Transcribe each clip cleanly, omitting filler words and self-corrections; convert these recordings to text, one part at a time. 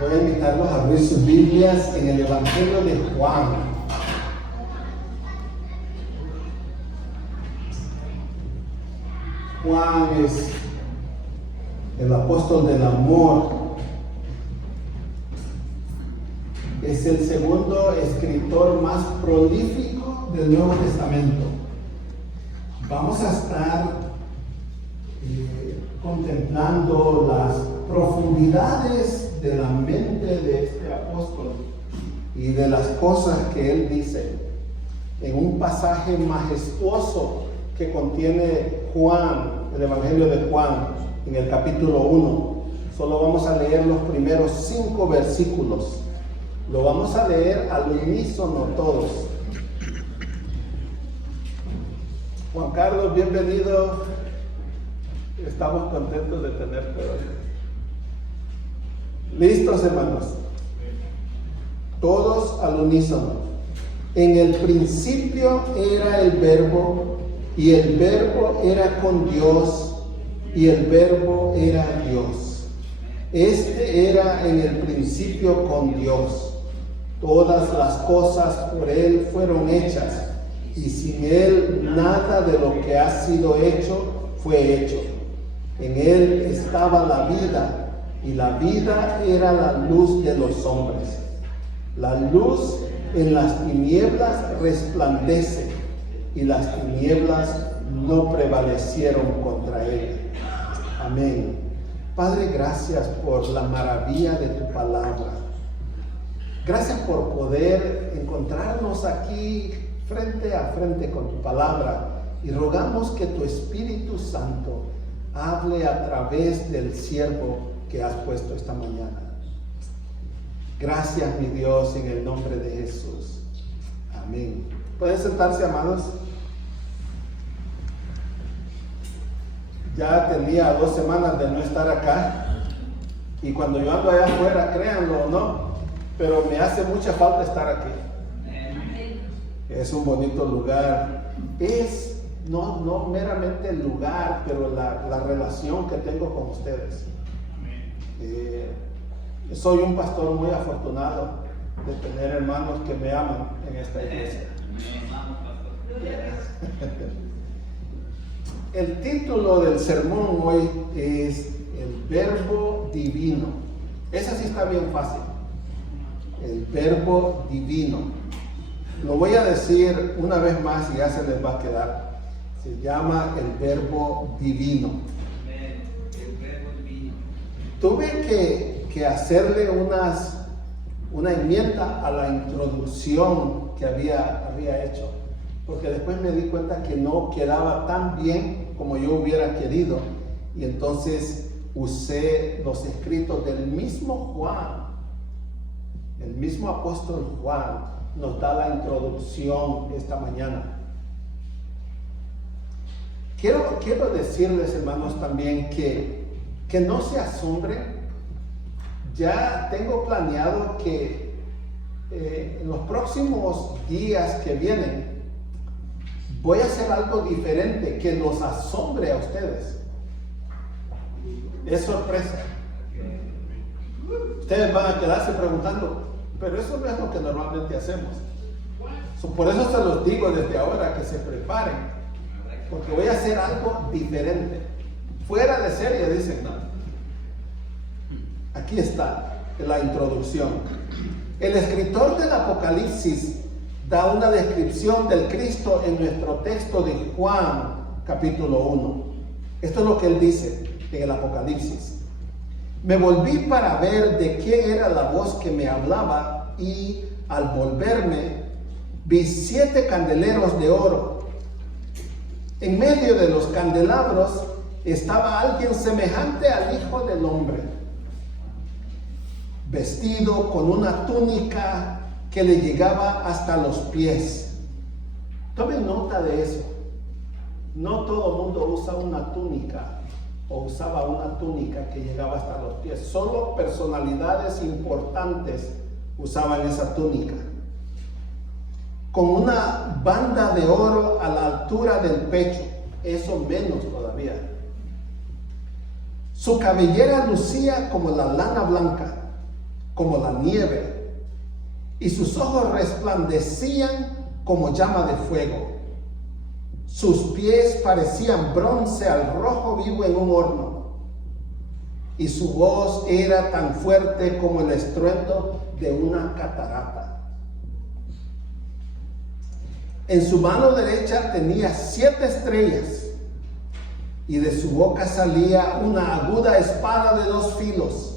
Voy a invitarlos a abrir sus Biblias en el Evangelio de Juan. Juan es el apóstol del amor. Es el segundo escritor más prolífico del Nuevo Testamento. Vamos a estar contemplando las profundidades de la mente de este apóstol y de las cosas que él dice en un pasaje majestuoso que contiene Juan, el Evangelio de Juan, en el capítulo 1. Solo vamos a leer los primeros 5 versículos. Lo vamos a leer al unísono todos. Juan Carlos, bienvenido. Estamos contentos de tenerte hoy. ¿Listos, hermanos? Todos al unísono. En el principio era el Verbo, y el Verbo era con Dios, y el Verbo era Dios. Este era en el principio con Dios. Todas las cosas por Él fueron hechas, y sin Él nada de lo que ha sido hecho fue hecho. En Él estaba la vida, y la vida era la luz de los hombres. La luz en las tinieblas resplandece, y las tinieblas no prevalecieron contra ella. Amén. Padre, gracias por la maravilla de tu palabra. Gracias por poder encontrarnos aquí frente a frente con tu palabra, y rogamos que tu Espíritu Santo hable a través del siervo que has puesto esta mañana. Gracias, mi Dios, en el nombre de Jesús. Amén. ¿Pueden sentarse, amados? Ya tenía 2 semanas de no estar acá, y cuando yo ando allá afuera, créanlo o no, pero me hace mucha falta estar aquí. Es un bonito lugar. Es no meramente el lugar, pero la relación que tengo con ustedes. Soy un pastor muy afortunado de tener hermanos que me aman en esta iglesia. El título del sermón hoy es el Verbo Divino. Esa sí está bien fácil. El Verbo Divino. Lo voy a decir una vez más y ya se les va a quedar. Se llama el Verbo Divino. Tuve que hacerle una enmienda a la introducción que había hecho, porque después me di cuenta que no quedaba tan bien como yo hubiera querido, y entonces usé los escritos del mismo Juan. El mismo apóstol Juan nos da la introducción esta mañana. Quiero decirles, hermanos, también que no se asombren. Ya tengo planeado que en los próximos días que vienen voy a hacer algo diferente que los asombre a ustedes. Es sorpresa. Ustedes van a quedarse preguntando, pero eso no es lo que normalmente hacemos. Por eso se los digo desde ahora, que se preparen, porque voy a hacer algo diferente. Fuera de serie, dicen, ¿no? Aquí está la introducción. El escritor del Apocalipsis da una descripción del Cristo en nuestro texto de Juan, capítulo 1. Esto es lo que él dice en el Apocalipsis. Me volví para ver de quién era la voz que me hablaba, y al volverme vi 7 candeleros de oro. En medio de los candelabros estaba alguien semejante al Hijo del Hombre, vestido con una túnica que le llegaba hasta los pies. Tomen nota de eso. No todo el mundo usa una túnica o usaba una túnica que llegaba hasta los pies. Solo personalidades importantes usaban esa túnica. Con una banda de oro a la altura del pecho. Eso menos todavía. Su cabellera lucía como la lana blanca, como la nieve, y sus ojos resplandecían como llama de fuego. Sus pies parecían bronce al rojo vivo en un horno, y su voz era tan fuerte como el estruendo de una catarata. En su mano derecha tenía 7 estrellas, y de su boca salía una aguda espada de 2 filos.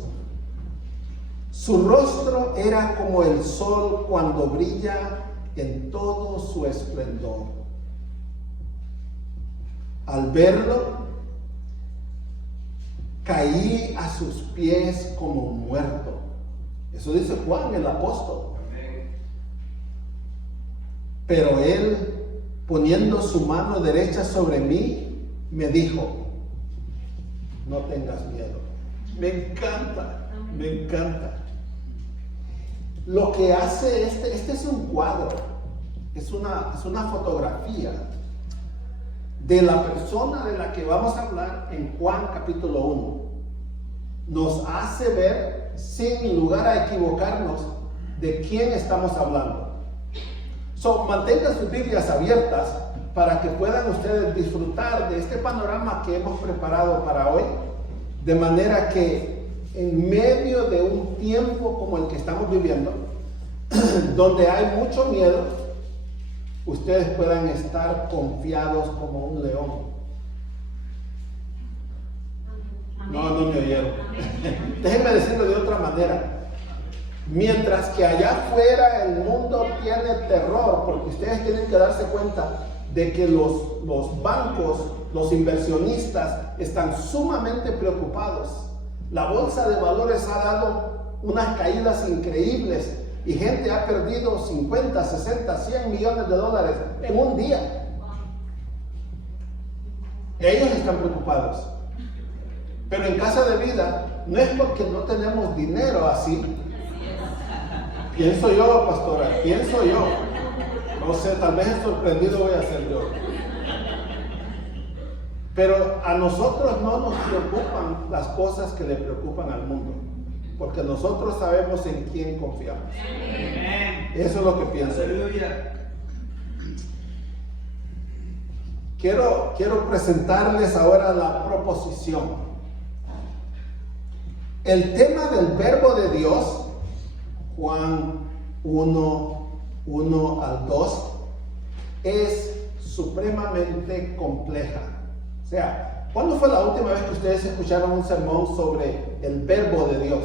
Su rostro era como el sol cuando brilla en todo su esplendor. Al verlo, caí a sus pies como muerto. Eso dice Juan el apóstol. Pero él, poniendo su mano derecha sobre mí, me dijo: no tengas miedo. Me encanta, me encanta. Lo que hace este es un cuadro, es una fotografía de la persona de la que vamos a hablar en Juan capítulo 1. Nos hace ver, sin lugar a equivocarnos, de quién estamos hablando. Mantengan sus Biblias abiertas para que puedan ustedes disfrutar de este panorama que hemos preparado para hoy, de manera que en medio de un tiempo como el que estamos viviendo, donde hay mucho miedo, ustedes puedan estar confiados como un león. No me oyeron. Déjenme decirlo de otra manera. Mientras que allá afuera el mundo tiene terror, porque ustedes tienen que darse cuenta de que los bancos, los inversionistas están sumamente preocupados. La bolsa de valores ha dado unas caídas increíbles y gente ha perdido 50, 60, 100 millones de dólares en un día. Ellos están preocupados. Pero en Casa de Vida no es porque no tenemos dinero así. Pienso yo, pastora, pienso yo. No sé, tal vez el sorprendido voy a ser yo. Pero a nosotros no nos preocupan las cosas que le preocupan al mundo, porque nosotros sabemos en quién confiamos. Eso es lo que pienso. Quiero presentarles ahora la proposición. El tema del verbo de Dios, Juan 1 al 2, es supremamente compleja. O sea, ¿cuándo fue la última vez que ustedes escucharon un sermón sobre el verbo de Dios?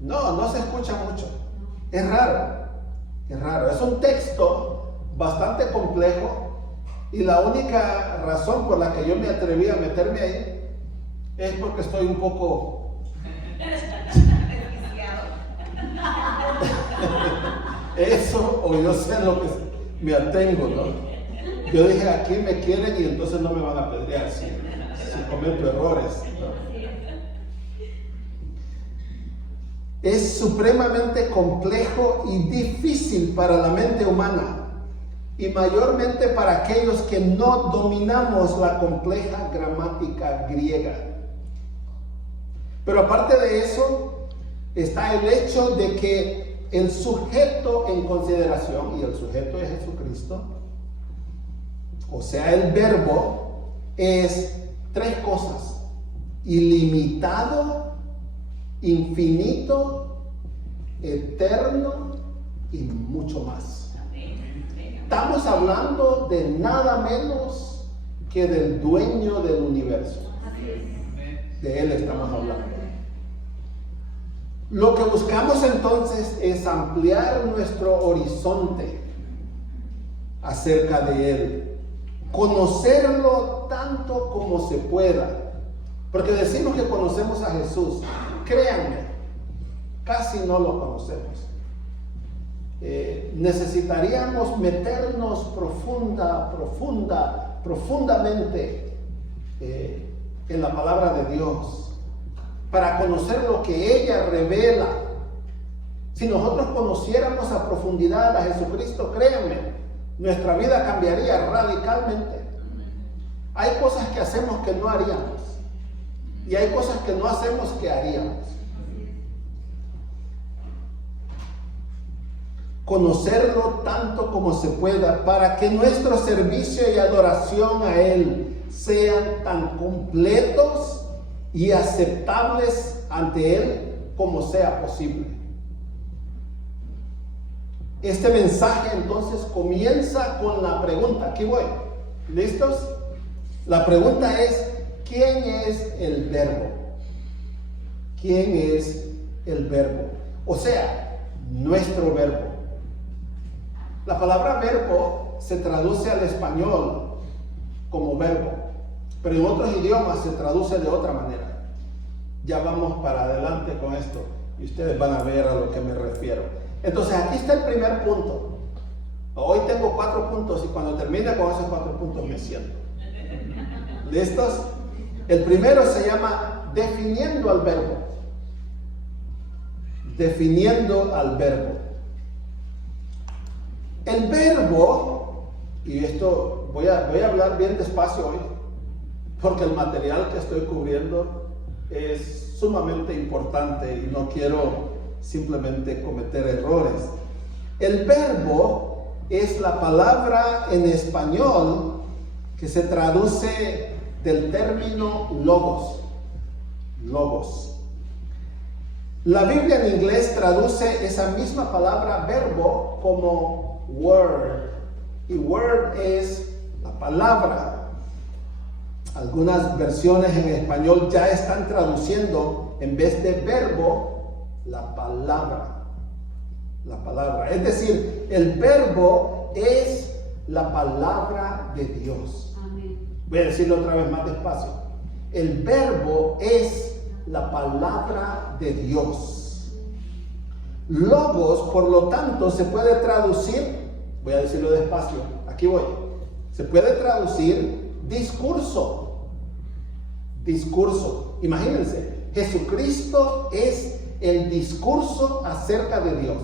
No se escucha mucho. Es raro. Es un texto bastante complejo, y la única razón por la que yo me atreví a meterme ahí es porque estoy un poco eso, o yo sé lo que me atengo, ¿no? Yo dije, aquí me quieren y entonces no me van a apedrear si cometo errores, ¿no? Es supremamente complejo y difícil para la mente humana, y mayormente para aquellos que no dominamos la compleja gramática griega. Pero aparte de eso, está el hecho de que el sujeto en consideración, y el sujeto es Jesucristo, o sea, el verbo, es 3 cosas: ilimitado, infinito, eterno y mucho más. Estamos hablando de nada menos que del dueño del universo. De Él estamos hablando. Lo que buscamos entonces es ampliar nuestro horizonte acerca de Él, conocerlo tanto como se pueda, porque decimos que conocemos a Jesús. Créanme, casi no lo conocemos. Necesitaríamos meternos profundamente en la palabra de Dios para conocer lo que ella revela. Si nosotros conociéramos a profundidad a Jesucristo, créanme, nuestra vida cambiaría radicalmente. Hay cosas que hacemos que no haríamos, y hay cosas que no hacemos que haríamos. conocerlo tanto como se pueda, para que nuestro servicio y adoración a Él sean tan completos y aceptables ante Él como sea posible. Este mensaje entonces comienza con la pregunta. Aquí voy. ¿Listos? La pregunta es: ¿quién es el Verbo? ¿Quién es el Verbo? O sea, nuestro Verbo. La palabra verbo se traduce al español como verbo, pero en otros idiomas se traduce de otra manera. Ya vamos para adelante con esto y ustedes van a ver a lo que me refiero. Entonces aquí está el primer punto. Hoy tengo 4 puntos y cuando termine con esos 4 puntos me siento. ¿Listos? El primero se llama definiendo al verbo. Definiendo al verbo. El verbo, y esto voy a hablar bien despacio hoy, porque el material que estoy cubriendo es sumamente importante y no quiero simplemente cometer errores. El verbo es la palabra en español que se traduce del término logos. Logos. La Biblia en inglés traduce esa misma palabra verbo como word, y word es la palabra. Algunas versiones en español ya están traduciendo en vez de verbo la palabra. La palabra, es decir, el verbo es la palabra de Dios. Amén. Voy a decirlo otra vez más despacio. El verbo es la palabra de Dios. Logos, por lo tanto, se puede traducir, voy a decirlo despacio, aquí voy, se puede traducir discurso. Discurso. Imagínense, Jesucristo es el discurso acerca de Dios.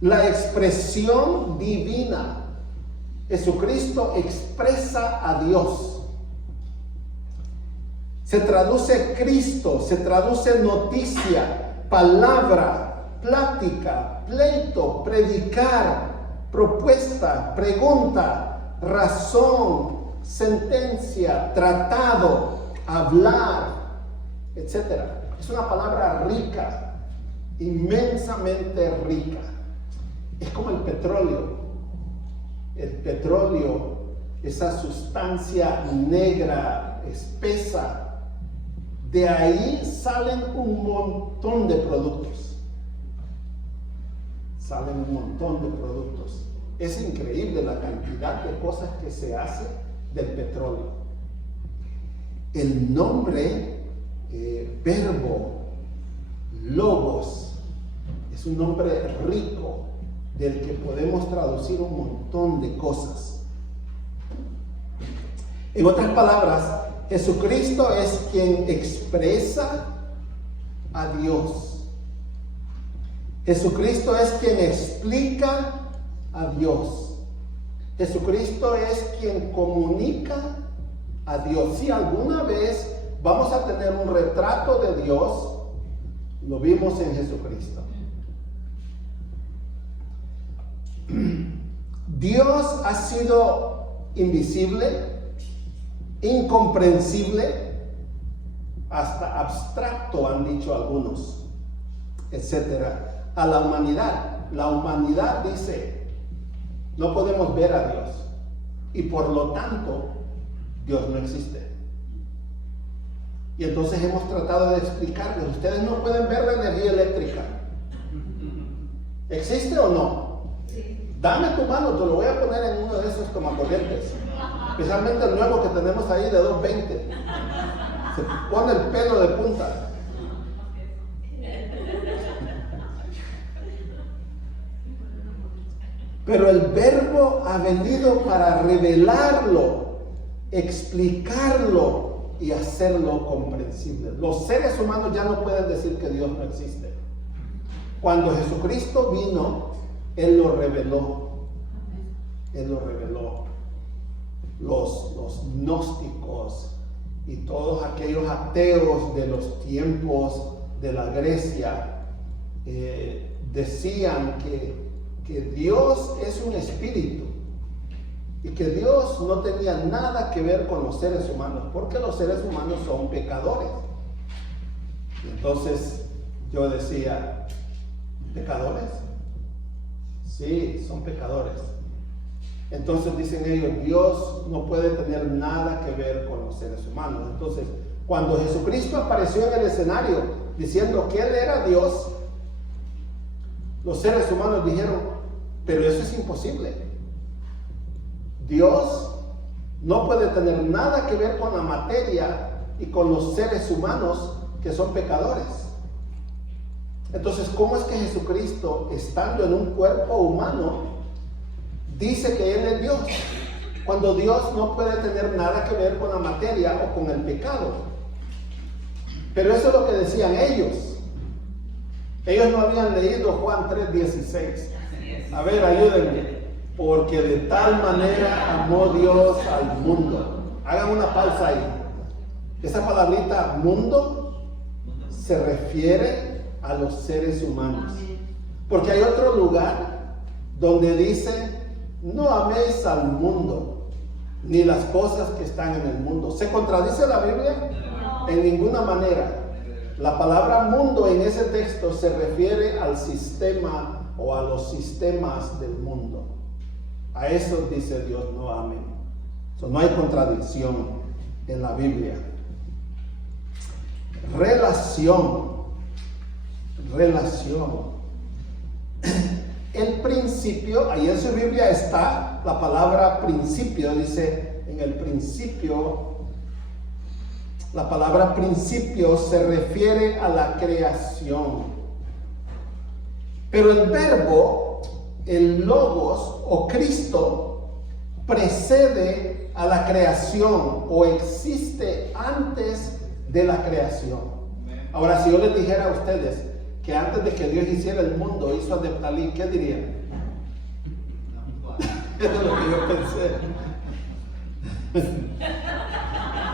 La expresión divina. Jesucristo expresa a Dios. Se traduce Cristo, se traduce noticia, palabra, plática, pleito, predicar, propuesta, pregunta, razón, sentencia, tratado, hablar, etc. Es una palabra rica, inmensamente rica. Es como el petróleo. El petróleo, esa sustancia negra, espesa, de ahí salen un montón de productos. Salen un montón de productos. Es increíble la cantidad de cosas que se hace del petróleo. El nombre verbo, logos, es un nombre rico del que podemos traducir un montón de cosas. En otras palabras, Jesucristo es quien expresa a Dios. Jesucristo es quien explica a Dios. Jesucristo es quien comunica a Dios. Si alguna vez vamos a tener un retrato de Dios, lo vimos en Jesucristo. Dios ha sido invisible, incomprensible, hasta abstracto, han dicho algunos, etcétera, a la humanidad. La humanidad dice: no podemos ver a Dios y por lo tanto Dios no existe. Y entonces hemos tratado de explicarles: ustedes no pueden ver la energía eléctrica. ¿Existe o no? Dame tu mano, te lo voy a poner en uno de esos tomacorrientes. Especialmente el nuevo que tenemos ahí de 220. Se pone el pelo de punta. Pero el verbo ha venido para revelarlo, explicarlo y hacerlo comprensible. Los seres humanos ya no pueden decir que Dios no existe. Cuando Jesucristo vino, Él lo reveló. Él lo reveló. Los gnósticos y todos aquellos ateos de los tiempos de la Grecia decían que Dios es un espíritu y que Dios no tenía nada que ver con los seres humanos, porque los seres humanos son pecadores. Y entonces yo decía, ¿pecadores? Sí, son pecadores. Entonces dicen ellos, Dios no puede tener nada que ver con los seres humanos. Entonces, cuando Jesucristo apareció en el escenario diciendo que Él era Dios, los seres humanos dijeron, pero eso es imposible. Dios no puede tener nada que ver con la materia y con los seres humanos que son pecadores. Entonces, ¿cómo es que Jesucristo, estando en un cuerpo humano, dice que Él es Dios, cuando Dios no puede tener nada que ver con la materia o con el pecado? Pero eso es lo que decían ellos. Ellos no habían leído Juan 3:16. A ver, ayúdenme. Porque de tal manera amó Dios al mundo. Hagan una pausa ahí. Esa palabrita mundo se refiere a los seres humanos. Porque hay otro lugar donde dice, no améis al mundo, ni las cosas que están en el mundo. ¿Se contradice la Biblia? En ninguna manera. La palabra mundo en ese texto se refiere al sistema o a los sistemas del mundo. A eso dice Dios, no amen. No hay contradicción en la Biblia. Relación. El principio, ahí en su Biblia está la palabra principio, dice en el principio. La palabra principio se refiere a la creación. Pero el verbo, el logos o Cristo, precede a la creación o existe antes de la creación. Ahora, si yo les dijera a ustedes que antes de que Dios hiciera el mundo hizo a Neftalí, ¿qué dirían? Eso es lo que yo pensé.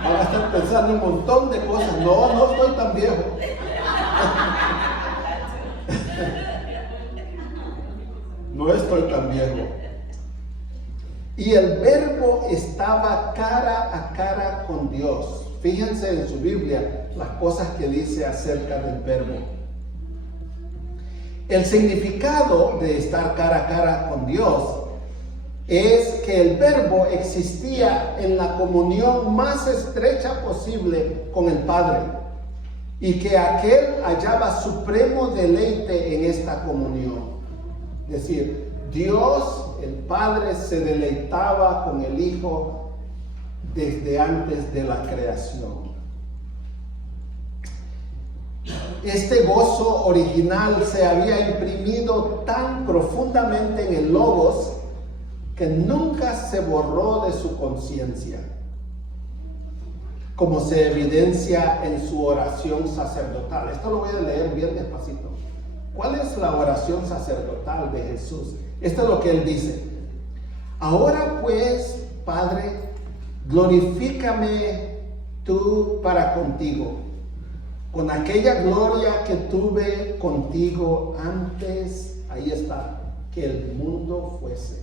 Van a estar pensando un montón de cosas. No estoy tan viejo. No estoy tan viejo. Y el verbo estaba cara a cara con Dios. Fíjense en su Biblia las cosas que dice acerca del verbo. El significado de estar cara a cara con Dios es que el verbo existía en la comunión más estrecha posible con el Padre y que aquel hallaba supremo deleite en esta comunión. Es decir, Dios, el Padre, se deleitaba con el Hijo desde antes de la creación. Este gozo original se había imprimido tan profundamente en el Logos que nunca se borró de su conciencia, como se evidencia en su oración sacerdotal. Esto lo voy a leer bien despacito. ¿Cuál es la oración sacerdotal de Jesús? Esto es lo que Él dice. Ahora pues, Padre, glorifícame tú para contigo, con aquella gloria que tuve contigo antes, ahí está, que el mundo fuese.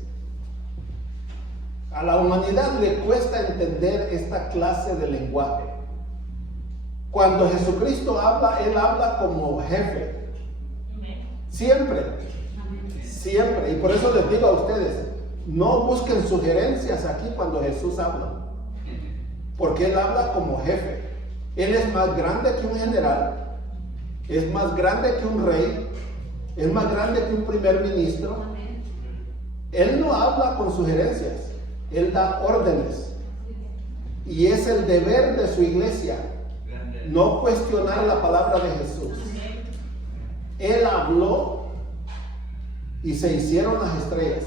A la humanidad le cuesta entender esta clase de lenguaje. Cuando Jesucristo habla, Él habla como jefe. Siempre. Siempre. Y por eso les digo a ustedes, no busquen sugerencias aquí cuando Jesús habla. Porque Él habla como jefe. Él es más grande que un general. Es más grande que un rey. Es más grande que un primer ministro. Él no habla con sugerencias. Él da órdenes. Y es el deber de su iglesia no cuestionar la palabra de Jesús. Él habló y se hicieron las estrellas.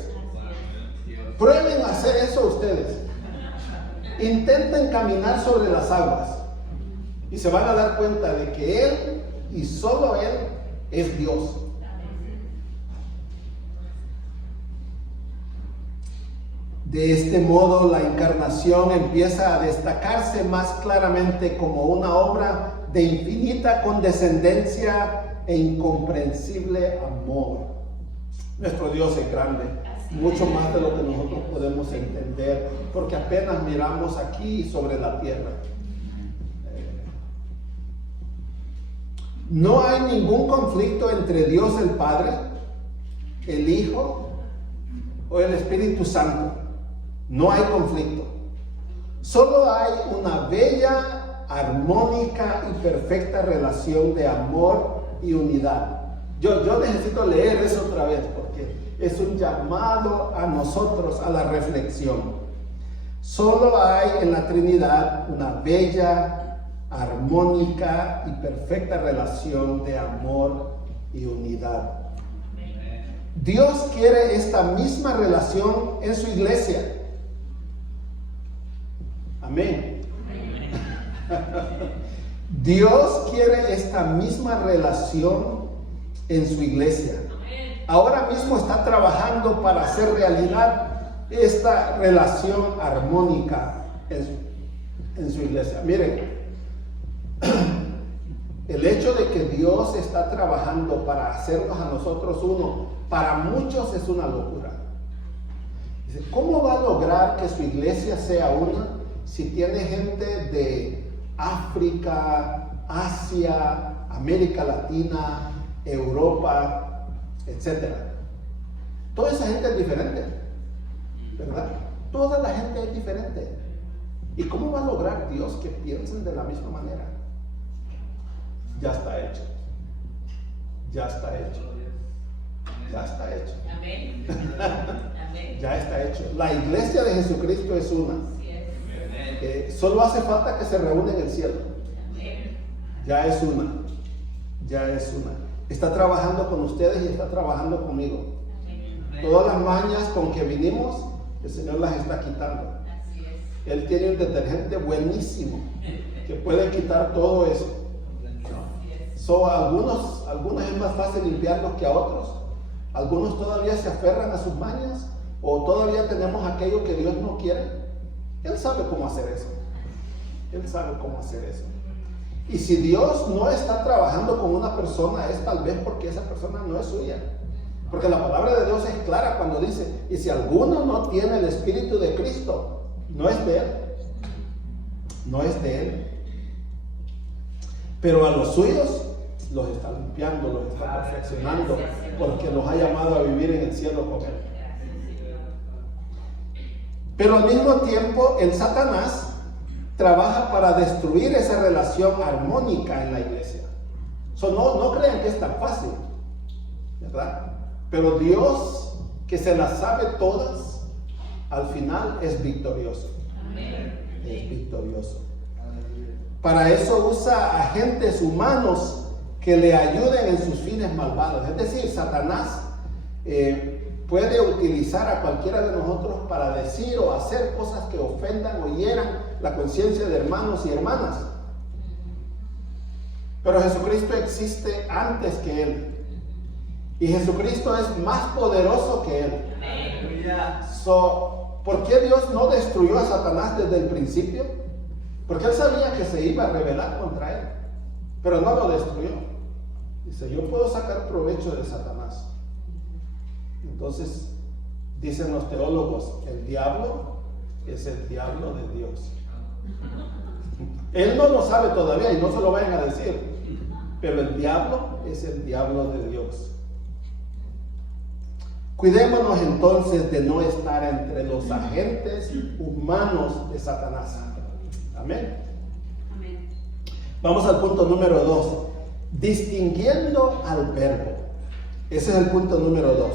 Prueben a hacer eso ustedes. Intenten caminar sobre las aguas y se van a dar cuenta de que Él y solo Él es Dios. De este modo, la encarnación empieza a destacarse más claramente como una obra de infinita condescendencia e incomprensible amor. Nuestro Dios es grande, mucho más de lo que nosotros podemos entender, porque apenas miramos aquí sobre la tierra. No hay ningún conflicto entre Dios el Padre, el Hijo o el Espíritu Santo. No hay conflicto. Solo hay una bella, armónica y perfecta relación de amor y unidad. Yo necesito leer eso otra vez porque es un llamado a nosotros a la reflexión. Solo hay en la Trinidad una bella, armónica y perfecta relación de amor y unidad. Dios quiere esta misma relación en su iglesia. Amén. Dios quiere esta misma relación en su iglesia. Ahora mismo está trabajando para hacer realidad esta relación armónica en su iglesia. Miren, el hecho de que Dios está trabajando para hacernos a nosotros uno, para muchos es una locura. Dice, ¿cómo va a lograr que su iglesia sea una si tiene gente de África, Asia, América Latina, Europa, etcétera? Toda esa gente es diferente, ¿verdad? Toda la gente es diferente. ¿Y cómo va a lograr Dios que piensen de la misma manera? Ya está hecho. Ya está hecho. Ya está hecho. Amén. Ya está hecho. La iglesia de Jesucristo es una. Solo hace falta que se reúna en el cielo. Ya es una. Ya es una. Está trabajando con ustedes y está trabajando conmigo. Todas las mañas con que vinimos, el Señor las está quitando. Él tiene un detergente buenísimo que puede quitar todo eso. Algunos es más fácil limpiarlos que a otros. Algunos todavía se aferran a sus mañas o todavía tenemos aquello que Dios no quiere. Él sabe cómo hacer eso. Él sabe cómo hacer eso. Y si Dios no está trabajando con una persona, es tal vez porque esa persona no es suya. Porque la palabra de Dios es clara cuando dice, y si alguno no tiene el Espíritu de Cristo, no es de Él. No es de Él. Pero a los suyos los está limpiando, los está perfeccionando, porque los ha llamado a vivir en el cielo con Él. Pero al mismo tiempo, el Satanás trabaja para destruir esa relación armónica en la iglesia. No crean que es tan fácil, ¿verdad? Pero Dios, que se las sabe todas, al final es victorioso. Es victorioso. Para eso usa agentes humanos que le ayuden en sus fines malvados. Es decir, Satanás puede utilizar a cualquiera de nosotros para decir o hacer cosas que ofendan o hieran la conciencia de hermanos y hermanas. Pero Jesucristo existe antes que Él. Y Jesucristo es más poderoso que Él. ¿Por qué Dios no destruyó a Satanás desde el principio? Porque Él sabía que se iba a rebelar contra Él. Pero no lo destruyó. Dice, yo puedo sacar provecho de Satanás. Entonces, dicen los teólogos, el diablo es el diablo de Dios. Él no lo sabe todavía y no se lo vayan a decir, pero el diablo es el diablo de Dios. Cuidémonos entonces de no estar entre los agentes humanos de Satanás. Amén. Amén. Vamos al punto número 2. Distinguiendo al verbo. Ese es el punto número 2.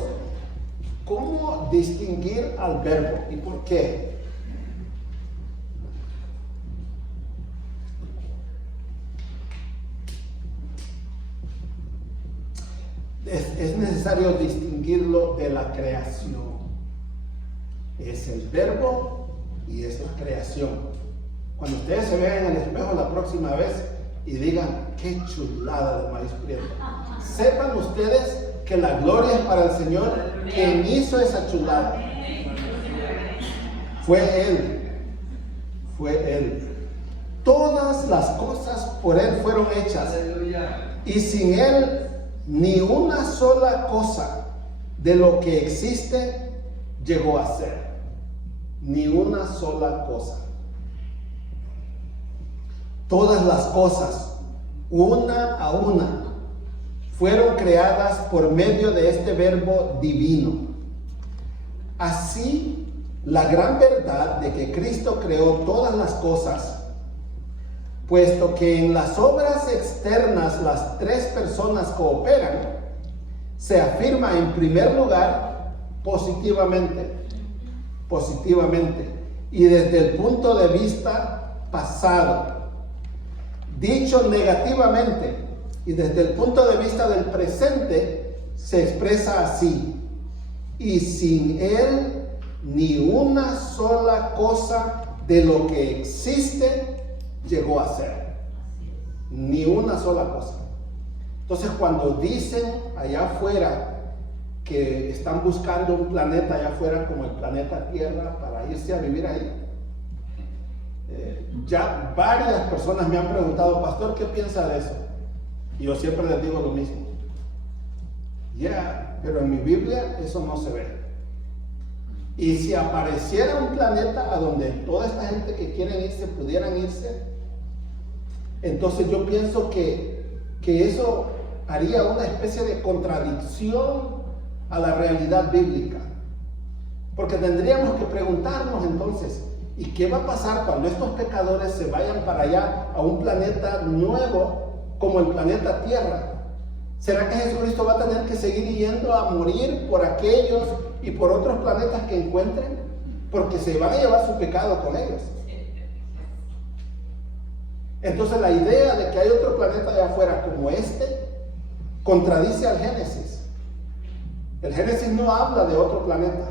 ¿Cómo distinguir al verbo y por qué? Es necesario distinguirlo de la creación. Es el verbo y es la creación. Cuando ustedes se vean en el espejo la próxima vez y digan, qué chulada de maíz prieto, sepan ustedes que la gloria es para el Señor, quien hizo esa chulada. Fue Él. Fue Él. Todas las cosas por Él fueron hechas. Y sin Él ni una sola cosa de lo que existe llegó a ser. Ni una sola cosa. Todas las cosas, una a una, fueron creadas por medio de este verbo divino. Así, la gran verdad de que Cristo creó todas las cosas, puesto que en las obras externas las tres personas cooperan, se afirma en primer lugar positivamente, y desde el punto de vista pasado. Dicho negativamente y desde el punto de vista del presente, se expresa así: y sin Él ni una sola cosa de lo que existe llegó a ser. Ni una sola cosa. Entonces, cuando dicen allá afuera que están buscando un planeta allá afuera como el planeta Tierra para irse a vivir ahí, ya varias personas me han preguntado: pastor, ¿qué piensa de eso? Y yo siempre les digo lo mismo. Pero en mi Biblia eso no se ve. Y si apareciera un planeta a donde toda esta gente que quieren irse pudieran irse, entonces yo pienso que eso haría una especie de contradicción a la realidad bíblica. Porque tendríamos que preguntarnos entonces, ¿y qué va a pasar cuando estos pecadores se vayan para allá a un planeta nuevo como el planeta Tierra? ¿Será que Jesucristo va a tener que seguir yendo a morir por aquellos y por otros planetas que encuentren? Porque se van a llevar su pecado con ellos. Entonces la idea de que hay otro planeta allá afuera como este contradice al Génesis. El Génesis no habla de otro planeta.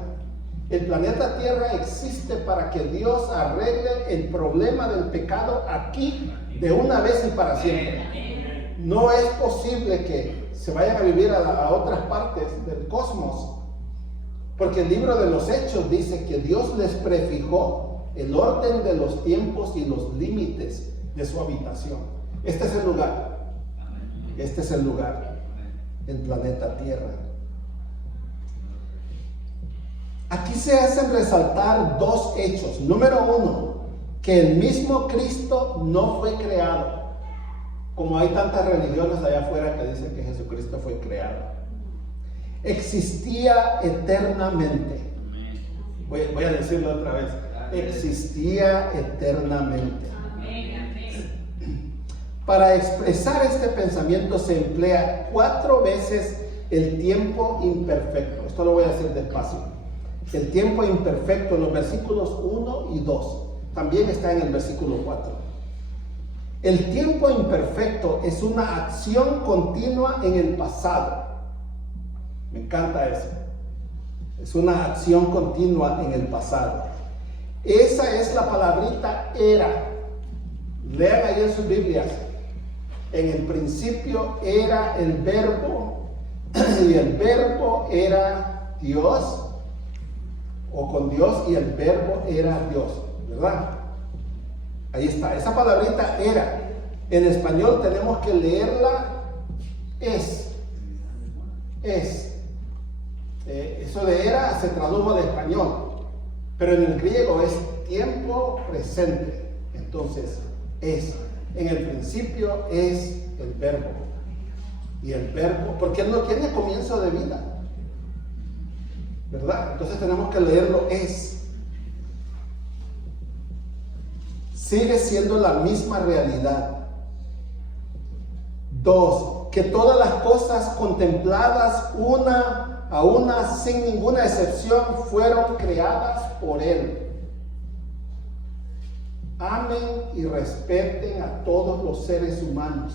El planeta Tierra existe para que Dios arregle el problema del pecado aquí de una vez y para siempre. No es posible que se vayan a vivir a otras partes del cosmos, porque el libro de los Hechos dice que Dios les prefijó el orden de los tiempos y los límites de su habitación. Este es el lugar. Este es el lugar, el planeta Tierra. Aquí se hacen resaltar dos hechos. Número uno, que el mismo Cristo no fue creado. Como hay tantas religiones allá afuera que dicen que Jesucristo fue creado. Existía eternamente. Voy a decirlo otra vez. Existía eternamente. Para expresar este pensamiento se emplea 4 veces el tiempo imperfecto. Esto lo voy a hacer despacio. El tiempo imperfecto en los versículos 1 y 2. También está en el versículo 4. El tiempo imperfecto es una acción continua en el pasado. Me encanta eso. Es una acción continua en el pasado. Esa es la palabrita era. Lean ahí en sus Biblias. En el principio era el verbo, y el verbo era Dios, o con Dios, y el verbo era Dios, ¿verdad? Ahí está, esa palabrita era. En español tenemos que leerla es. Eso de era se tradujo de español, pero en el griego es tiempo presente. Entonces, es. En el principio es el verbo. Y el verbo, porque él no tiene comienzo de vida, ¿verdad? Entonces tenemos que leerlo es. Sigue siendo la misma realidad. 2, que todas las cosas contempladas una a una, sin ninguna excepción, fueron creadas por él. Amen y respeten a todos los seres humanos,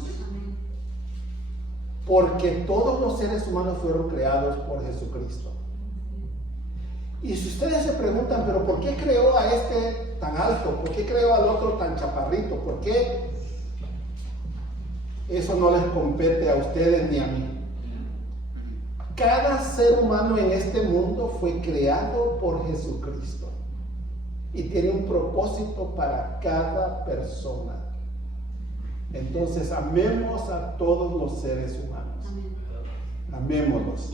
porque todos los seres humanos fueron creados por Jesucristo. Y si ustedes se preguntan, pero ¿por qué creó a este tan alto? ¿Por qué creó al otro tan chaparrito? ¿Por qué? Eso no les compete a ustedes ni a mí. Cada ser humano en este mundo fue creado por Jesucristo y tiene un propósito para cada persona. Entonces amemos a todos los seres humanos. amémoslos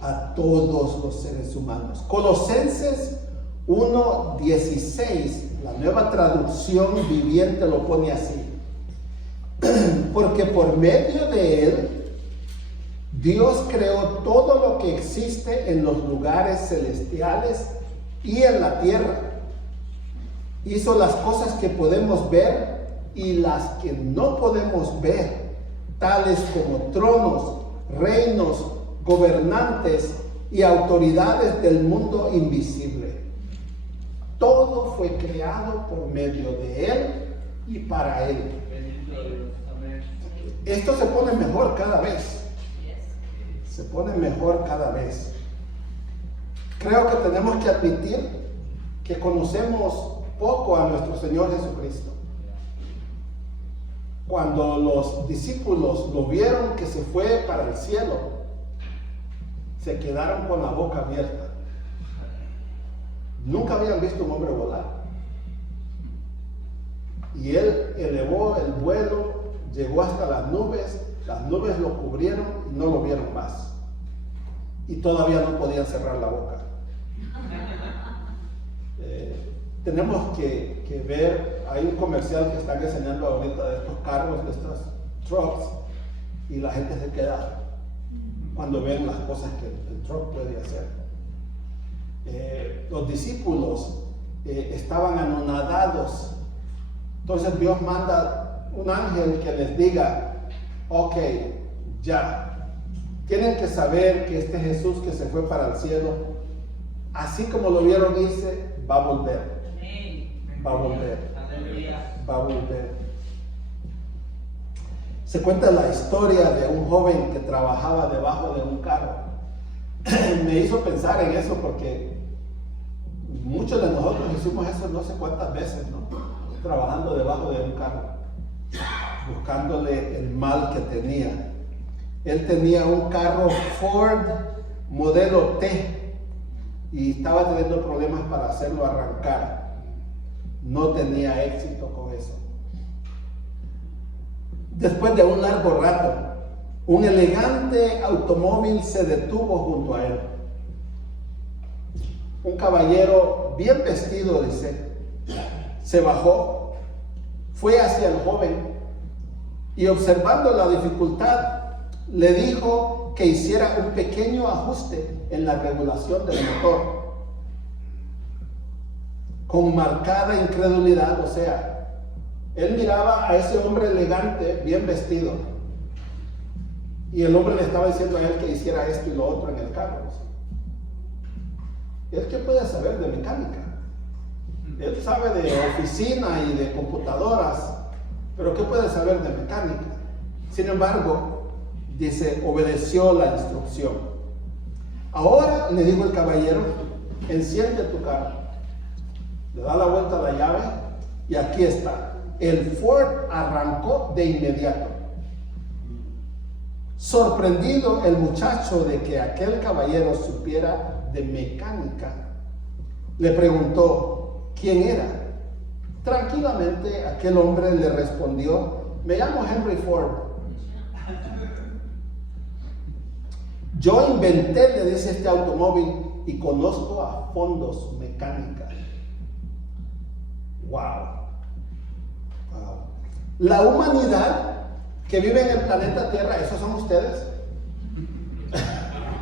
a todos los seres humanos. Colosenses 1:16, la Nueva Traducción Viviente lo pone así: porque por medio de él Dios creó todo lo que existe en los lugares celestiales y en la tierra. Hizo las cosas que podemos ver y las que no podemos ver, tales como tronos, reinos, gobernantes y autoridades del mundo invisible. Todo fue creado por medio de él y para él. Esto se pone mejor cada vez. Se pone mejor cada vez. Creo que tenemos que admitir que conocemos poco a nuestro Señor Jesucristo. Cuando los discípulos lo vieron que se fue para el cielo, se quedaron con la boca abierta. Nunca habían visto un hombre volar. Y él elevó el vuelo, llegó hasta las nubes lo cubrieron y no lo vieron más. Y todavía no podían cerrar la boca. Tenemos que ver, hay un comercial que están enseñando ahorita de estos carros, de estas trucks, y la gente se queda cuando ven las cosas que el truck puede hacer. Los discípulos estaban anonadados. Entonces Dios manda un ángel que les diga: ok, ya, tienen que saber que este Jesús que se fue para el cielo, así como lo vieron irse, va a volver. Va a volver. Va a volver. Se cuenta la historia de un joven que trabajaba debajo de un carro. Me hizo pensar en eso porque muchos de nosotros hicimos eso no sé cuántas veces, ¿no? Trabajando debajo de un carro, buscándole el mal que tenía. Él tenía un carro Ford modelo T y estaba teniendo problemas para hacerlo arrancar. No tenía éxito con eso. Después de un largo rato, un elegante automóvil se detuvo junto a él. Un caballero bien vestido, dice, se bajó, fue hacia el joven y, observando la dificultad, le dijo que hiciera un pequeño ajuste en la regulación del motor. Con marcada incredulidad, o sea, él miraba a ese hombre elegante, bien vestido, y el hombre le estaba diciendo a él que hiciera esto y lo otro en el carro. ¿Él qué puede saber de mecánica? Él sabe de oficina y de computadoras, pero ¿qué puede saber de mecánica? Sin embargo, dice, obedeció la instrucción. Ahora, le dijo el caballero, enciende tu carro. Le da la vuelta a la llave y aquí está. El Ford arrancó de inmediato. Sorprendido el muchacho de que aquel caballero supiera de mecánica, le preguntó quién era. Tranquilamente aquel hombre le respondió: me llamo Henry Ford. Yo inventé, le dice, este automóvil y conozco a fondo su mecánica. Wow. La humanidad que vive en el planeta Tierra, ¿esos son ustedes?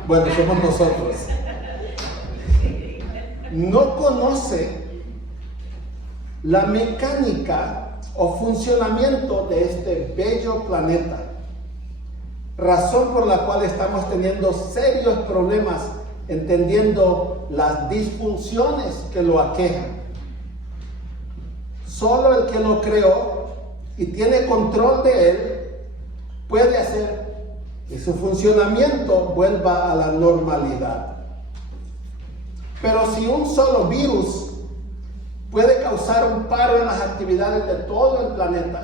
Bueno, somos nosotros. No conoce la mecánica o funcionamiento de este bello planeta, razón por la cual estamos teniendo serios problemas entendiendo las disfunciones que lo aquejan. Solo el que lo creó y tiene control de él puede hacer que su funcionamiento vuelva a la normalidad. Pero si un solo virus puede causar un paro en las actividades de todo el planeta,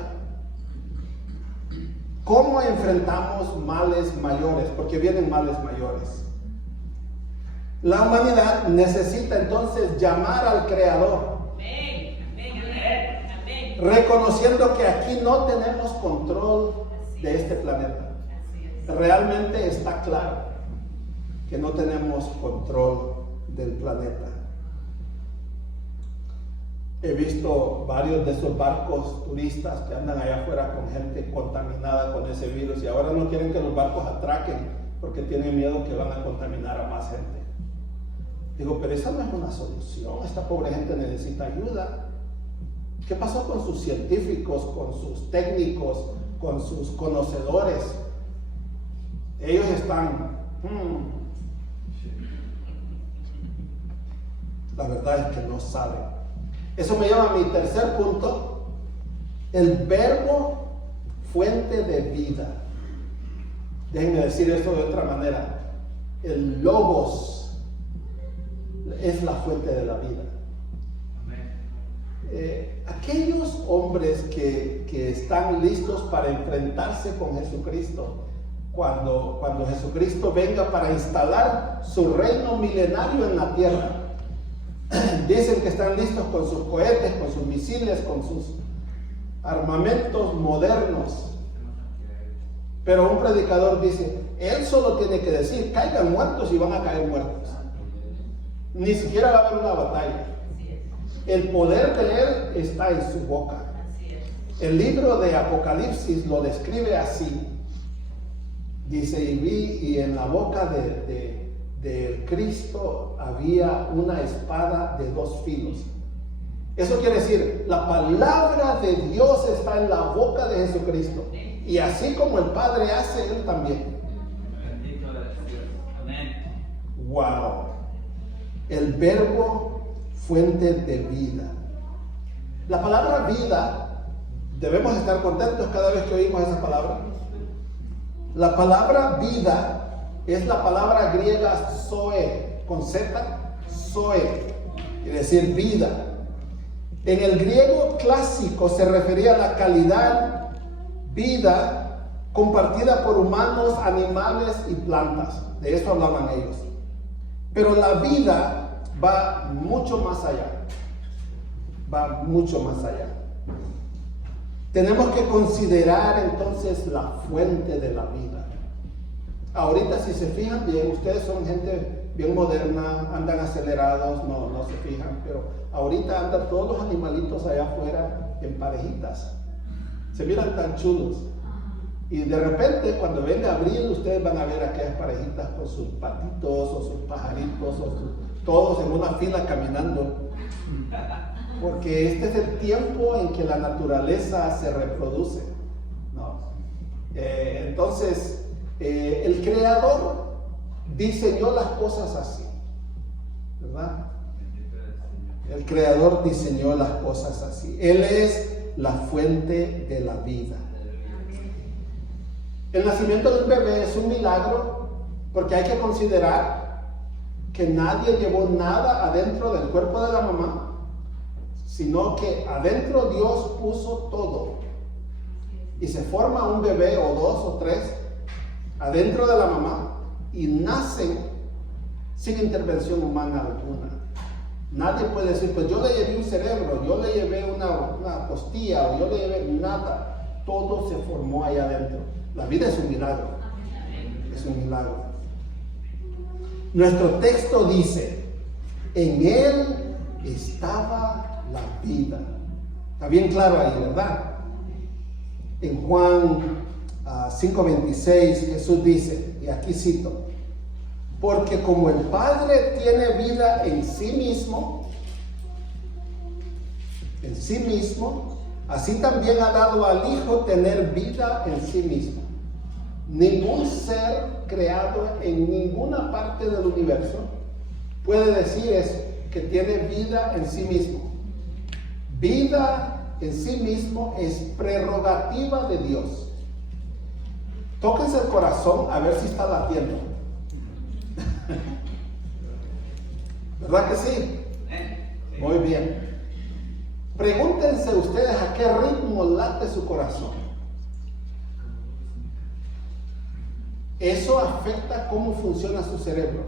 ¿cómo enfrentamos males mayores? Porque vienen males mayores. La humanidad necesita entonces llamar al Creador, reconociendo que aquí no tenemos control de este planeta. realmente está claro que no tenemos control del planeta. He visto varios de esos barcos turistas que andan allá afuera con gente contaminada con ese virus y ahora no quieren que los barcos atraquen porque tienen miedo que van a contaminar a más gente. Digo, pero esa no es una solución. Esta pobre gente necesita ayuda. ¿Qué pasó con sus científicos, con sus técnicos, con sus conocedores? Ellos están... La verdad es que no saben. Eso me lleva a mi tercer punto. El verbo, fuente de vida. Déjenme decir esto de otra manera. El logos es la fuente de la vida. Aquellos hombres que están listos para enfrentarse con Jesucristo, cuando Jesucristo venga para instalar su reino milenario en la tierra, dicen que están listos con sus cohetes, con sus misiles, con sus armamentos modernos. Pero un predicador dice, él solo tiene que decir, caigan muertos y van a caer muertos. Ni siquiera va a haber una batalla. El poder de él está en su boca. El libro de Apocalipsis lo describe así. Dice, y vi, y en la boca del Cristo había una espada de 2 filos. Eso quiere decir, la palabra de Dios está en la boca de Jesucristo. Y así como el Padre hace, Él también. Wow. El verbo, fuente de vida. La palabra vida, debemos estar contentos cada vez que oímos esa palabra. La palabra vida es la palabra griega zoe, con Z, zoe, quiere decir vida. En el griego clásico se refería a la calidad, vida, compartida por humanos, animales y plantas. De eso hablaban ellos. Pero la vida va mucho más allá. Va mucho más allá. Tenemos que considerar entonces la fuente de la vida. Ahorita, si se fijan bien, ustedes son gente bien moderna, andan acelerados, no se fijan, pero ahorita andan todos los animalitos allá afuera en parejitas. Se miran tan chulos. Y de repente, cuando venga abril, ustedes van a ver aquellas parejitas con sus patitos o sus pajaritos, todos en una fila caminando. Porque este es el tiempo en que la naturaleza se reproduce, ¿no? Entonces, el Creador diseñó las cosas así, ¿verdad? El Creador diseñó las cosas así. Él es la fuente de la vida. El nacimiento de un bebé es un milagro porque hay que considerar que nadie llevó nada adentro del cuerpo de la mamá, sino que adentro Dios puso todo. Y se forma un bebé o 2 o 3 adentro de la mamá y nacen sin intervención humana alguna. Nadie puede decir, pues yo le llevé un cerebro, yo le llevé una costilla o yo le llevé nada. Todo se formó ahí adentro. La vida es un milagro. Es un milagro. Nuestro texto dice, en él estaba la vida. Está bien claro ahí, ¿verdad? En Juan 5:26 Jesús dice, y aquí cito, porque como el Padre tiene vida en sí mismo, así también ha dado al Hijo tener vida en sí mismo. Ningún ser creado en ninguna parte del universo puede decir eso, que tiene vida en sí mismo. Vida en sí mismo es prerrogativa de Dios. Tóquense el corazón a ver si está latiendo. ¿Verdad que sí? Muy bien. Pregúntense ustedes a qué ritmo late su corazón. Eso afecta cómo funciona su cerebro.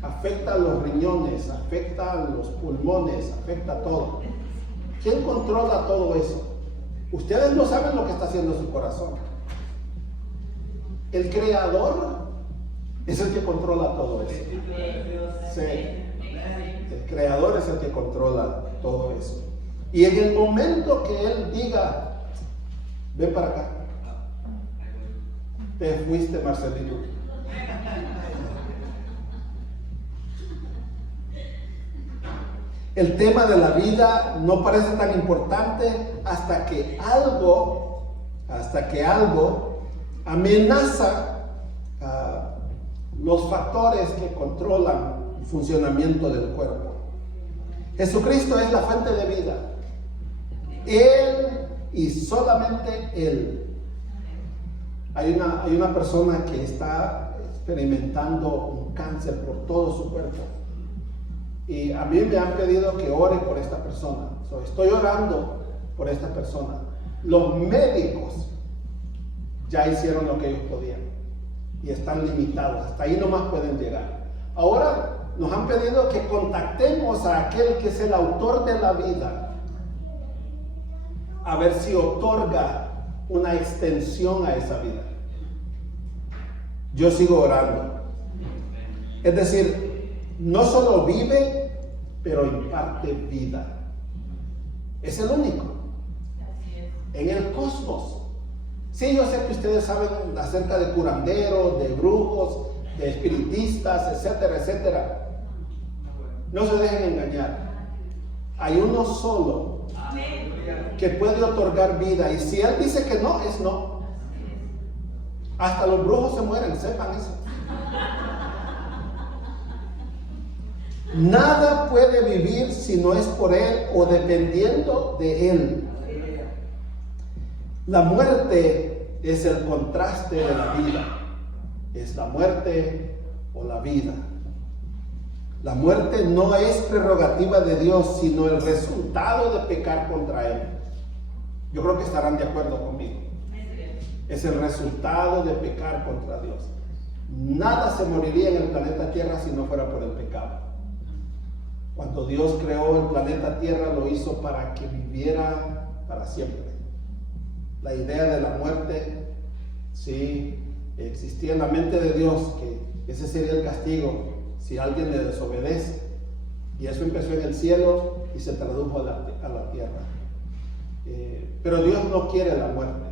Afecta a los riñones, afecta a los pulmones, afecta a todo. ¿Quién controla todo eso? Ustedes no saben lo que está haciendo su corazón. El Creador es el que controla todo eso. Sí. El Creador es el que controla todo eso. Y en el momento que Él diga, ven para acá, te fuiste, Marcelino. El tema de la vida no parece tan importante hasta que algo amenaza los factores que controlan el funcionamiento del cuerpo. Jesucristo es la fuente de vida. Él y solamente Él. Hay una persona que está experimentando un cáncer por todo su cuerpo. Y a mí me han pedido que ore por esta persona. Estoy orando por esta persona. Los médicos ya hicieron lo que ellos podían. Y están limitados. Hasta ahí nomás pueden llegar. Ahora nos han pedido que contactemos a aquel que es el autor de la vida. A ver si otorga una extensión a esa vida. Yo sigo orando. Es decir, no solo vive, pero imparte vida. Es el único en el cosmos. Sí, yo sé que ustedes saben acerca de curanderos, de brujos, de espiritistas, etcétera, etcétera. No se dejen engañar. Hay uno solo que puede otorgar vida, y si Él dice que no, es no. Hasta los brujos se mueren, sepan eso. Nada puede vivir si no es por Él o dependiendo de Él. La muerte es el contraste de la vida. Es la muerte o la vida. La muerte no es prerrogativa de Dios, sino el resultado de pecar contra Él. Yo creo que estarán de acuerdo conmigo. Es el resultado de pecar contra Dios. Nada se moriría en el planeta Tierra si no fuera por el pecado. Cuando Dios creó el planeta Tierra, lo hizo para que viviera para siempre. La idea de la muerte, sí, existía en la mente de Dios, que ese sería el castigo si alguien le desobedece. Y eso empezó en el cielo y se tradujo a la tierra. Pero Dios no quiere la muerte.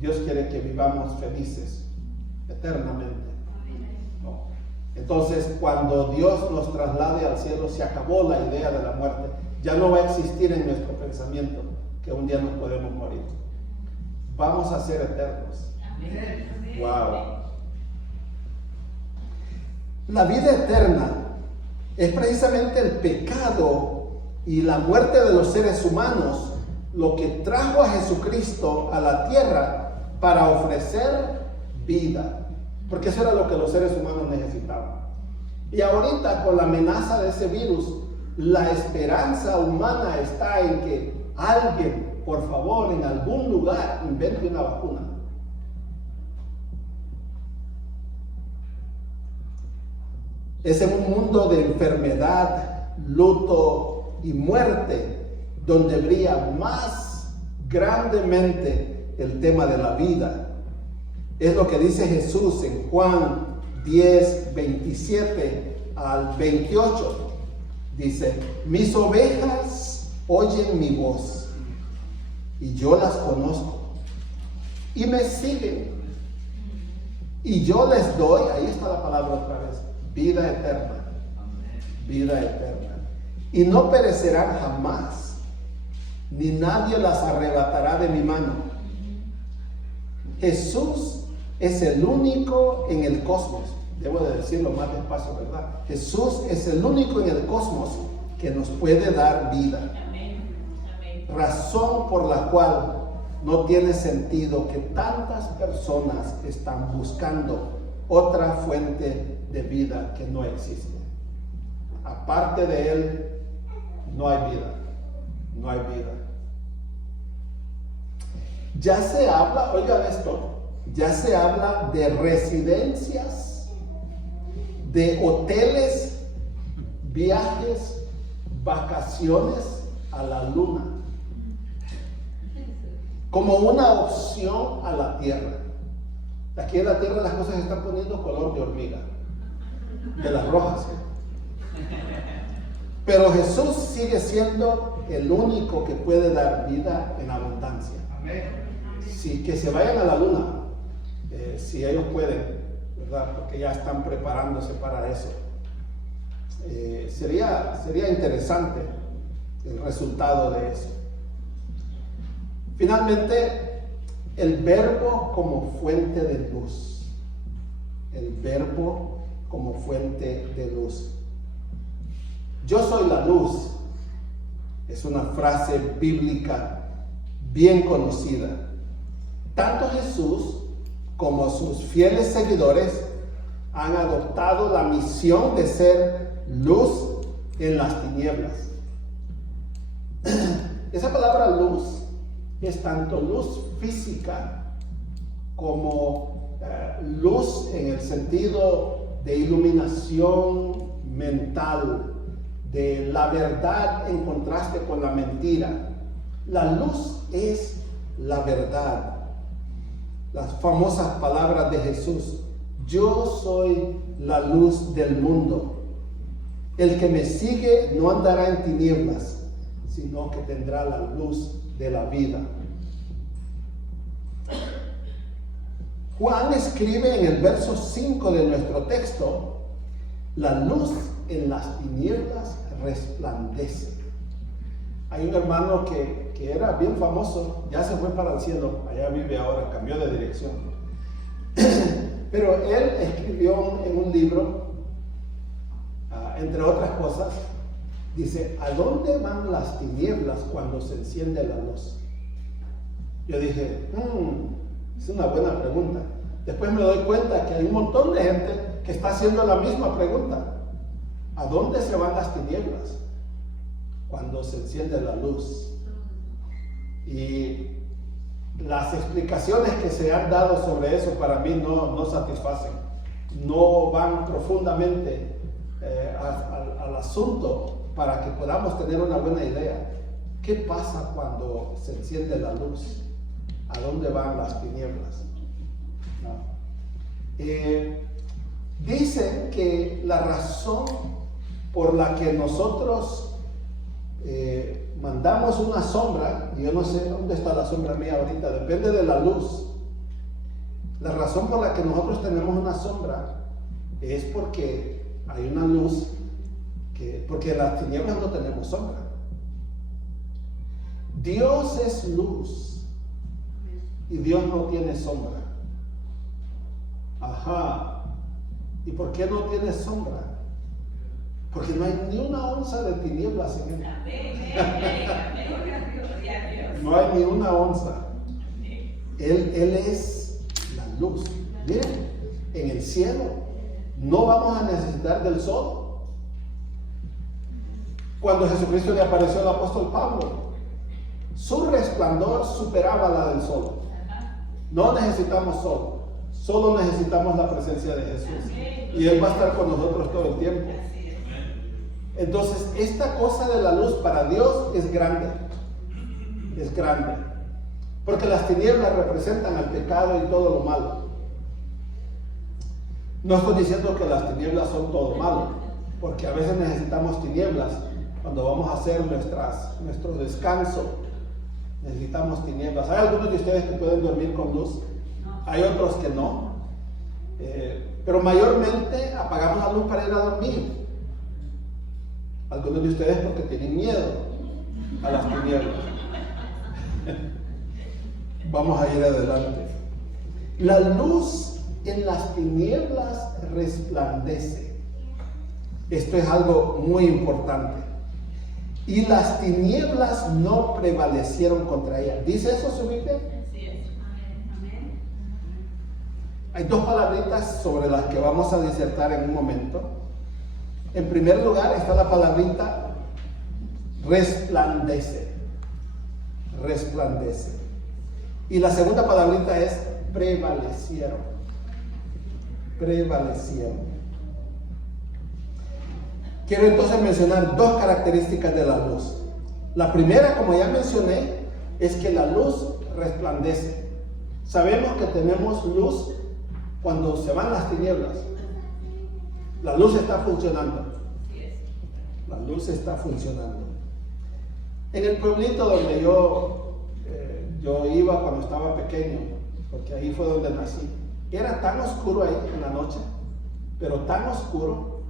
Dios quiere que vivamos felices eternamente. ¿No? Entonces, cuando Dios nos traslade al cielo, se acabó la idea de la muerte. Ya no va a existir en nuestro pensamiento que un día nos podemos morir. Vamos a ser eternos. Wow. La vida eterna es precisamente el pecado y la muerte de los seres humanos lo que trajo a Jesucristo a la tierra para ofrecer vida, porque eso era lo que los seres humanos necesitaban. Y ahorita, con la amenaza de ese virus, la esperanza humana está en que alguien, por favor, en algún lugar invente una vacuna. Es en un mundo de enfermedad, luto y muerte donde brilla más grandemente el tema de la vida. Es lo que dice Jesús en Juan 10, 27 al 28. Dice: mis ovejas oyen mi voz y yo las conozco y me siguen y yo les doy, ahí está la palabra otra vez, vida eterna. Vida eterna. Y no perecerán jamás, ni nadie las arrebatará de mi mano. Jesús es el único en el cosmos. Debo de decirlo más despacio, ¿verdad? Jesús es el único en el cosmos que nos puede dar vida. Razón por la cual no tiene sentido que tantas personas están buscando otra fuente de vida que no existe. Aparte de Él, no hay vida. No hay vida. Ya se habla, oigan esto, ya se habla de residencias, de hoteles, viajes, vacaciones a la luna, como una opción a la tierra. Aquí en la tierra las cosas se están poniendo color de hormiga, de las rojas. Pero Jesús sigue siendo el único que puede dar vida en abundancia. Sí, que se vayan a la luna, si ellos pueden, ¿verdad? Porque ya están preparándose para eso. Sería interesante el resultado de eso. Finalmente, el verbo como fuente de luz. El verbo como fuente de luz. Yo soy la luz. Es una frase bíblica bien conocida. Tanto Jesús como sus fieles seguidores han adoptado la misión de ser luz en las tinieblas. Esa palabra luz es tanto luz física como luz en el sentido de iluminación mental, de la verdad en contraste con la mentira. La luz es la verdad. Las famosas palabras de Jesús: yo soy la luz del mundo. El que me sigue no andará en tinieblas, sino que tendrá la luz de la vida. Juan escribe en el verso 5 de nuestro texto: la luz en las tinieblas resplandece. Hay un hermano que era bien famoso, ya se fue para el cielo, allá vive ahora, cambió de dirección. Pero él escribió en un libro, entre otras cosas, dice: ¿a dónde van las tinieblas cuando se enciende la luz? Yo dije, es una buena pregunta. Después me doy cuenta que hay un montón de gente que está haciendo la misma pregunta. ¿A dónde se van las tinieblas cuando se enciende la luz? Y las explicaciones que se han dado sobre eso para mí no satisfacen. No van profundamente al asunto para que podamos tener una buena idea. ¿Qué pasa cuando se enciende la luz? ¿A dónde van las tinieblas? No. Dicen que la razón por la que nosotros mandamos una sombra, y yo no sé dónde está la sombra mía ahorita, depende de la luz. La razón por la que nosotros tenemos una sombra es porque hay una luz, porque en las tinieblas no tenemos sombra. Dios es luz y Dios no tiene sombra. Ajá. ¿Y por qué no tiene sombra? Porque no hay ni una onza de tinieblas en él. No hay ni una onza. Él es la luz. Miren, en el cielo no vamos a necesitar del sol. Cuando Jesucristo le apareció al apóstol Pablo, su resplandor superaba la del sol. No necesitamos sol, solo necesitamos la presencia de Jesús. Y Él va a estar con nosotros todo el tiempo. Entonces, esta cosa de la luz para Dios es grande. Es grande. Porque las tinieblas representan al pecado y todo lo malo. No estoy diciendo que las tinieblas son todo malo, porque a veces necesitamos tinieblas cuando vamos a hacer nuestro descanso. Necesitamos tinieblas. Hay algunos de ustedes que pueden dormir con luz, hay otros que no. Pero mayormente apagamos la luz para ir a dormir. Algunos de ustedes porque tienen miedo a las tinieblas. Vamos a ir adelante. La luz en las tinieblas resplandece. Esto es algo muy importante. Y las tinieblas no prevalecieron contra ella. ¿Dice eso su Biblia? Sí. Amén. Hay dos palabritas sobre las que vamos a disertar en un momento. En primer lugar está la palabrita resplandece. Resplandece. Y la segunda palabrita es prevalecieron. Prevalecieron. Quiero entonces mencionar dos características de la luz. La primera, como ya mencioné, es que la luz resplandece. Sabemos que tenemos luz cuando se van las tinieblas, la luz está funcionando. La luz está funcionando. En el pueblito donde yo iba cuando estaba pequeño, porque ahí fue donde nací, era tan oscuro ahí en la noche, pero tan oscuro,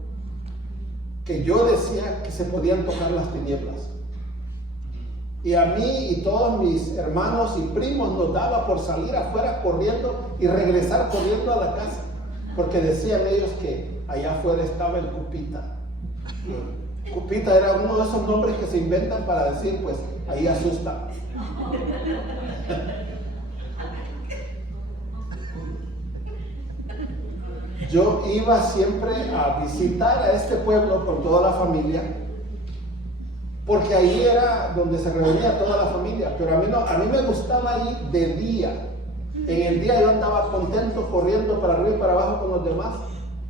que yo decía que se podían tocar las tinieblas. Y a mí y todos mis hermanos y primos nos daba por salir afuera corriendo y regresar corriendo a la casa, porque decían ellos que allá afuera estaba el Cupita. Cupita era uno de esos nombres que se inventan para decir, pues, ahí asusta. Yo iba siempre a visitar a este pueblo con toda la familia, porque ahí era donde se reunía toda la familia, pero a mí me gustaba ir de día. En el día yo andaba contento corriendo para arriba y para abajo con los demás,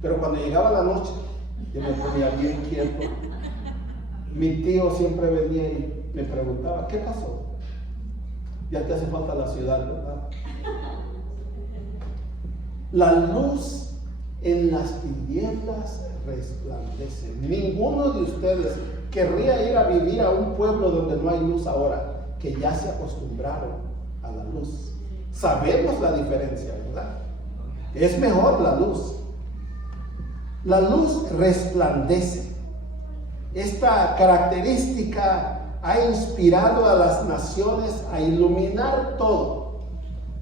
pero cuando llegaba la noche yo me ponía bien quieto. Mi tío siempre venía y me preguntaba, ¿qué pasó? Ya te hace falta la ciudad, ¿verdad? La luz en las tinieblas resplandece. Ninguno de ustedes querría ir a vivir a un pueblo donde no hay luz ahora, que ya se acostumbraron a la luz. Sabemos la diferencia, ¿verdad? Es mejor la luz. La luz resplandece. Esta característica ha inspirado a las naciones a iluminar todo.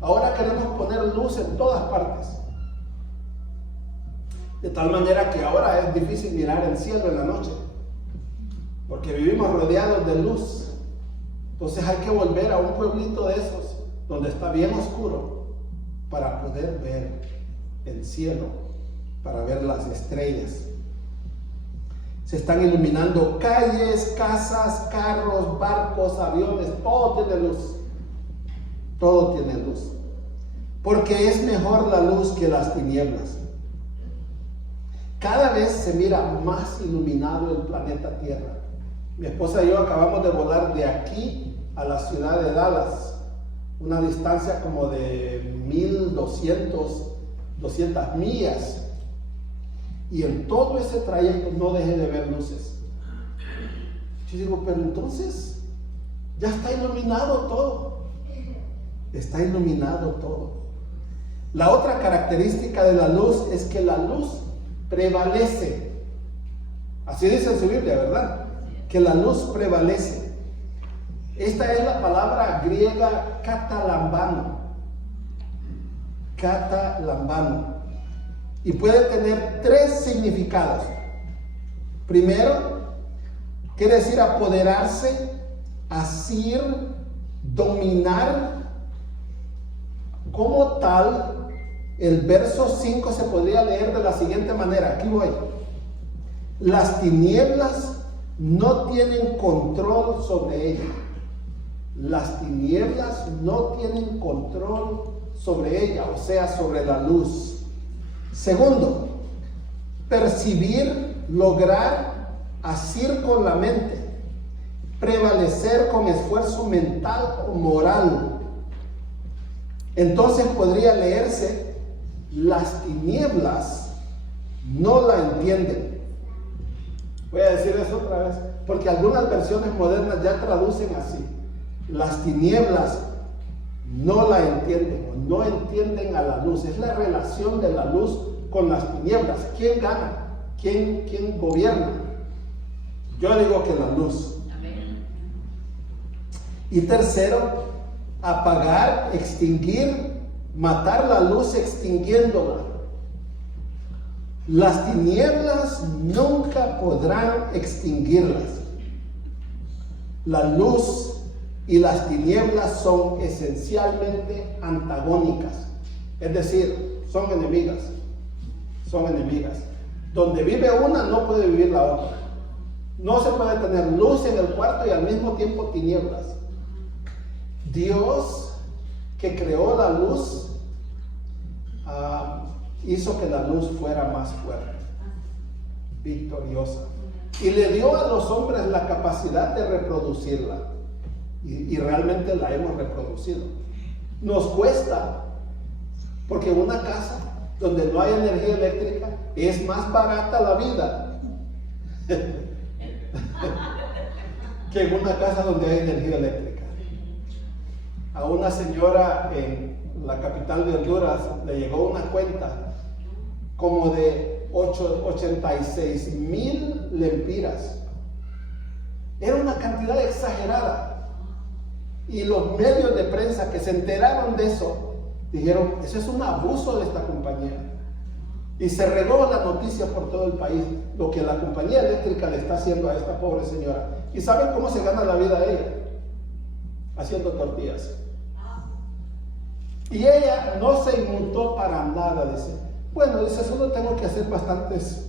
Ahora queremos poner luz en todas partes. De tal manera que ahora es difícil mirar el cielo en la noche, porque vivimos rodeados de luz. Entonces hay que volver a un pueblito de esos, donde está bien oscuro, para poder ver el cielo, para ver las estrellas. Se están iluminando calles, casas, carros, barcos, aviones, todo tiene luz. Todo tiene luz. Porque es mejor la luz que las tinieblas. Cada vez se mira más iluminado el planeta Tierra. Mi esposa y yo acabamos de volar de aquí a la ciudad de Dallas, una distancia como de 200 millas. Y en todo ese trayecto no dejé de ver luces. Yo digo, pero entonces ya está iluminado todo. Está iluminado todo. La otra característica de la luz es que la luz prevalece. Así dice en su Biblia, ¿verdad? Que la luz prevalece. Esta es la palabra griega katalambano. Katalambano. Y puede tener tres significados. Primero, quiere decir apoderarse, asir, dominar. Como tal, el verso 5 se podría leer de la siguiente manera. Aquí voy. Las tinieblas no tienen control sobre ella. Las tinieblas no tienen control sobre ella, o sea, sobre la luz. Segundo, percibir, lograr, asir con la mente, prevalecer con esfuerzo mental o moral. Entonces podría leerse, las tinieblas no la entienden. Voy a decir eso otra vez, porque algunas versiones modernas ya traducen así. Las tinieblas no la entienden, o no entienden a la luz. Es la relación de la luz con las tinieblas. ¿Quién gana? ¿Quién gobierna? Yo digo que la luz. Y tercero, apagar, extinguir, matar la luz extinguiéndola. Las tinieblas nunca podrán extinguirlas. La luz y las tinieblas son esencialmente antagónicas, es decir, son enemigas. Son enemigas. Donde vive una no puede vivir la otra. No se puede tener luz en el cuarto y al mismo tiempo tinieblas. Dios, que creó la luz, hizo que la luz fuera más fuerte, victoriosa, y le dio a los hombres la capacidad de reproducirla, y realmente la hemos reproducido. Nos cuesta, porque una casa donde no hay energía eléctrica, es más barata la vida que en una casa donde hay energía eléctrica. A una señora en la capital de Honduras le llegó una cuenta como de 86,000 lempiras. Era una cantidad exagerada. Y los medios de prensa que se enteraron de eso dijeron, eso es un abuso de esta compañía. Y se regó la noticia por todo el país, lo que la compañía eléctrica le está haciendo a esta pobre señora. ¿Y saben cómo se gana la vida ella? Haciendo tortillas. Y ella no se inmutó para nada, dice. Bueno, dice, solo tengo que hacer bastantes.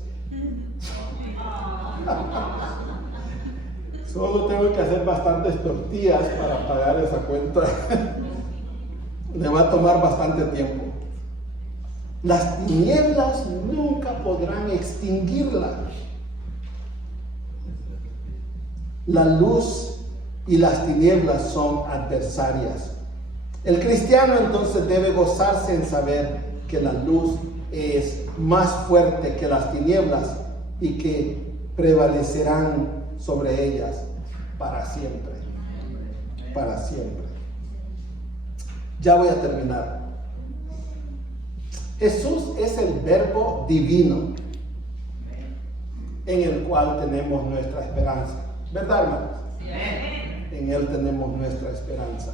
Solo tengo que hacer bastantes tortillas para pagar esa cuenta. Le va a tomar bastante tiempo. Las tinieblas nunca podrán extinguirla. La luz y las tinieblas son adversarias. El cristiano entonces debe gozarse en saber que la luz es más fuerte que las tinieblas y que prevalecerán sobre ellas para siempre. Para siempre. Ya voy a terminar. Jesús es el verbo divino en el cual tenemos nuestra esperanza. ¿Verdad, hermanos? En Él tenemos nuestra esperanza.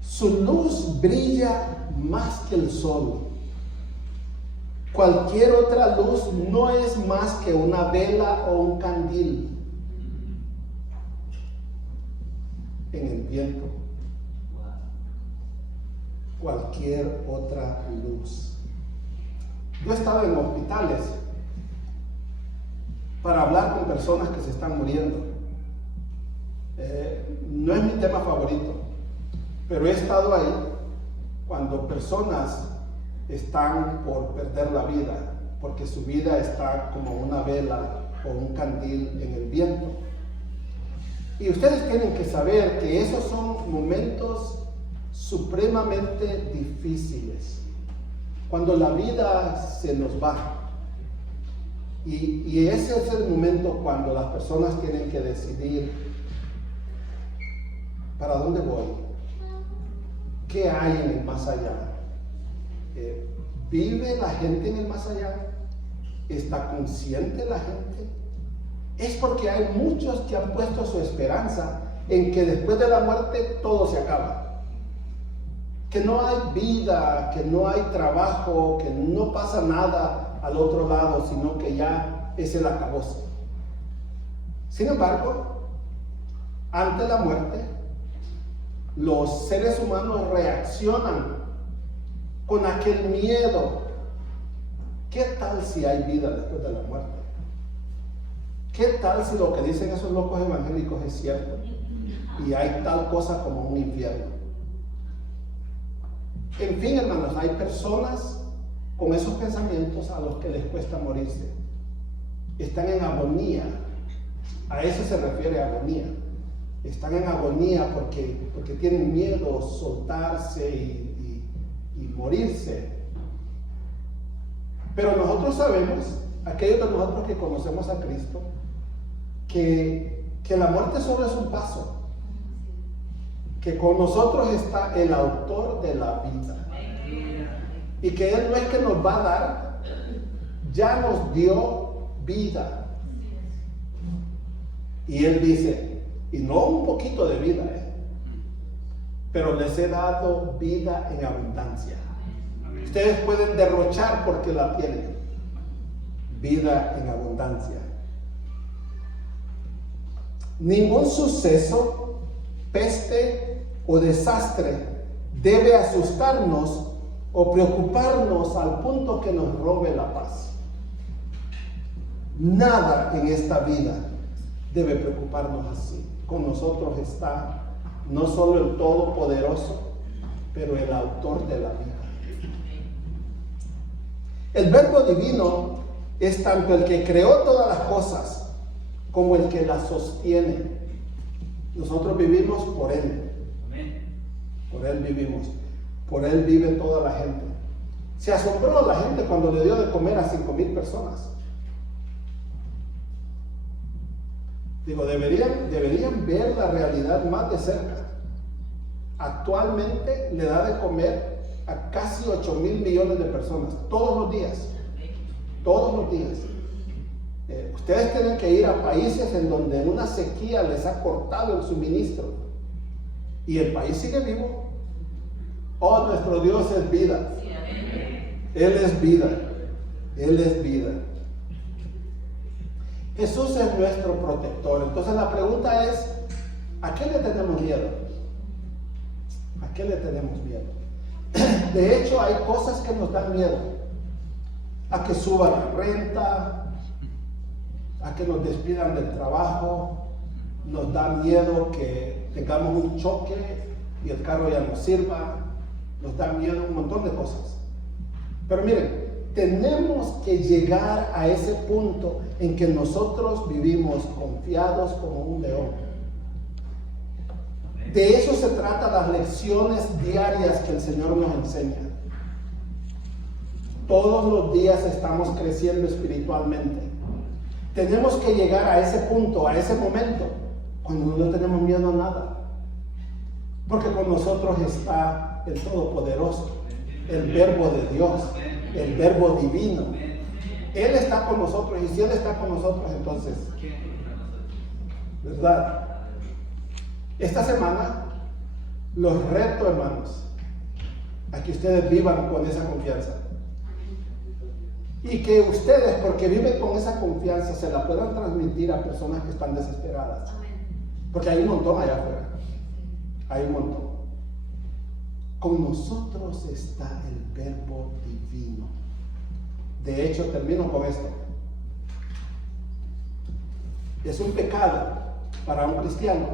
Su luz brilla más que el sol. Cualquier otra luz no es más que una vela o un candil en el viento. Cualquier otra luz. Yo he estado en hospitales para hablar con personas que se están muriendo. No es mi tema favorito, pero he estado ahí cuando personas están por perder la vida, porque su vida está como una vela o un candil en el viento. Y ustedes tienen que saber que esos son momentos supremamente difíciles, cuando la vida se nos va. Y ese es el momento cuando las personas tienen que decidir, ¿para dónde voy? ¿Qué hay en el más allá? ¿Vive la gente en el más allá? ¿Está consciente la gente? Es porque hay muchos que han puesto su esperanza en que después de la muerte todo se acaba. Que no hay vida, que no hay trabajo, que no pasa nada al otro lado, sino que ya es el acabose. Sin embargo, ante la muerte, los seres humanos reaccionan con aquel miedo. ¿Qué tal si hay vida después de la muerte? ¿Qué tal si lo que dicen esos locos evangélicos es cierto? Y hay tal cosa como un infierno. En fin, hermanos, hay personas con esos pensamientos a los que les cuesta morirse. Están en agonía. A eso se refiere agonía. Están en agonía porque tienen miedo soltarse y morirse. Pero nosotros sabemos, aquellos de nosotros que conocemos a Cristo, que la muerte solo es un paso. Que con nosotros está el autor de la vida. Y que Él no es que nos va a dar, ya nos dio vida. Y Él dice, y no un poquito de vida, pero les he dado vida en abundancia. Ustedes pueden derrochar porque la tienen. Vida en abundancia. Ningún suceso, peste o desastre debe asustarnos o preocuparnos al punto que nos robe la paz. Nada en esta vida debe preocuparnos así. Con nosotros está no solo el Todopoderoso, pero el autor de la vida. El Verbo divino es tanto el que creó todas las cosas como el que las sostiene. Nosotros vivimos por Él. Por Él vivimos. Por Él vive toda la gente. Se asombró la gente cuando le dio de comer a 5,000 personas. Digo, deberían ver la realidad más de cerca. Actualmente le da de comer a casi 8,000 millones de personas, todos los días. Todos los días. Ustedes tienen que ir a países en donde una sequía les ha cortado el suministro y el país sigue vivo. Oh, nuestro Dios es vida. Él es vida. Él es vida. Jesús es nuestro protector. Entonces la pregunta es, ¿a qué le tenemos miedo? ¿A qué le tenemos miedo? De hecho, hay cosas que nos dan miedo. A que suba la renta, a que nos despidan del trabajo, nos da miedo que tengamos un choque y el carro ya no sirva, nos da miedo un montón de cosas. Pero miren, tenemos que llegar a ese punto en que nosotros vivimos confiados como un león. De eso se trata las lecciones diarias que el Señor nos enseña. Todos los días estamos creciendo espiritualmente. Tenemos que llegar a ese punto, a ese momento, cuando no tenemos miedo a nada. Porque con nosotros está el Todopoderoso, el Verbo de Dios, el Verbo divino. Él está con nosotros, y si Él está con nosotros, entonces, ¿verdad? Esta semana los reto, hermanos, a que ustedes vivan con esa confianza. Y que ustedes, porque viven con esa confianza, se la puedan transmitir a personas que están desesperadas. Porque hay un montón allá afuera. Hay un montón. Con nosotros está el Verbo divino. De hecho, termino con esto. Es un pecado para un cristiano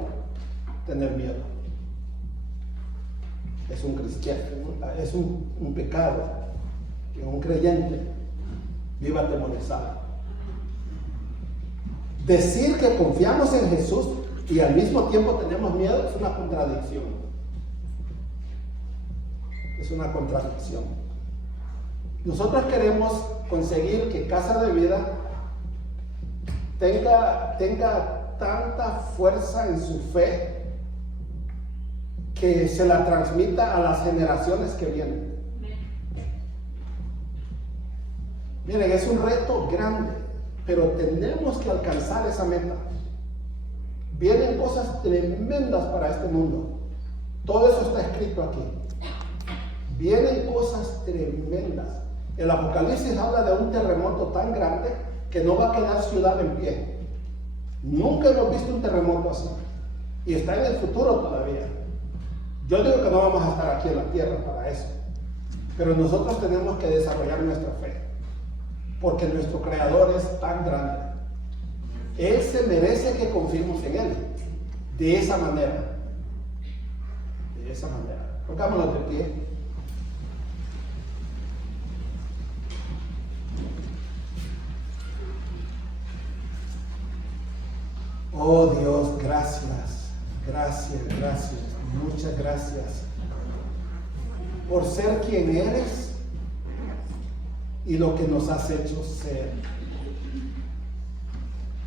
tener miedo. Es un cristiano, es un pecado que un creyente viva atemorizado. Decir que confiamos en Jesús y al mismo tiempo tenemos miedo es una contradicción. Es una contradicción. Nosotros queremos conseguir que Casa de Vida tenga tanta fuerza en su fe que se la transmita a las generaciones que vienen. Miren, es un reto grande, pero tenemos que alcanzar esa meta. Vienen cosas tremendas para este mundo. Todo eso está escrito aquí. Vienen cosas tremendas. El Apocalipsis habla de un terremoto tan grande que no va a quedar ciudad en pie. Nunca hemos visto un terremoto así. Y está en el futuro todavía. Yo digo que no vamos a estar aquí en la tierra para eso. Pero nosotros tenemos que desarrollar nuestra fe. Porque nuestro Creador es tan grande. Él se merece que confiemos en Él. De esa manera. De esa manera. Pongámonos de pie. Oh Dios, gracias, gracias, gracias, muchas gracias por ser quien eres y lo que nos has hecho ser.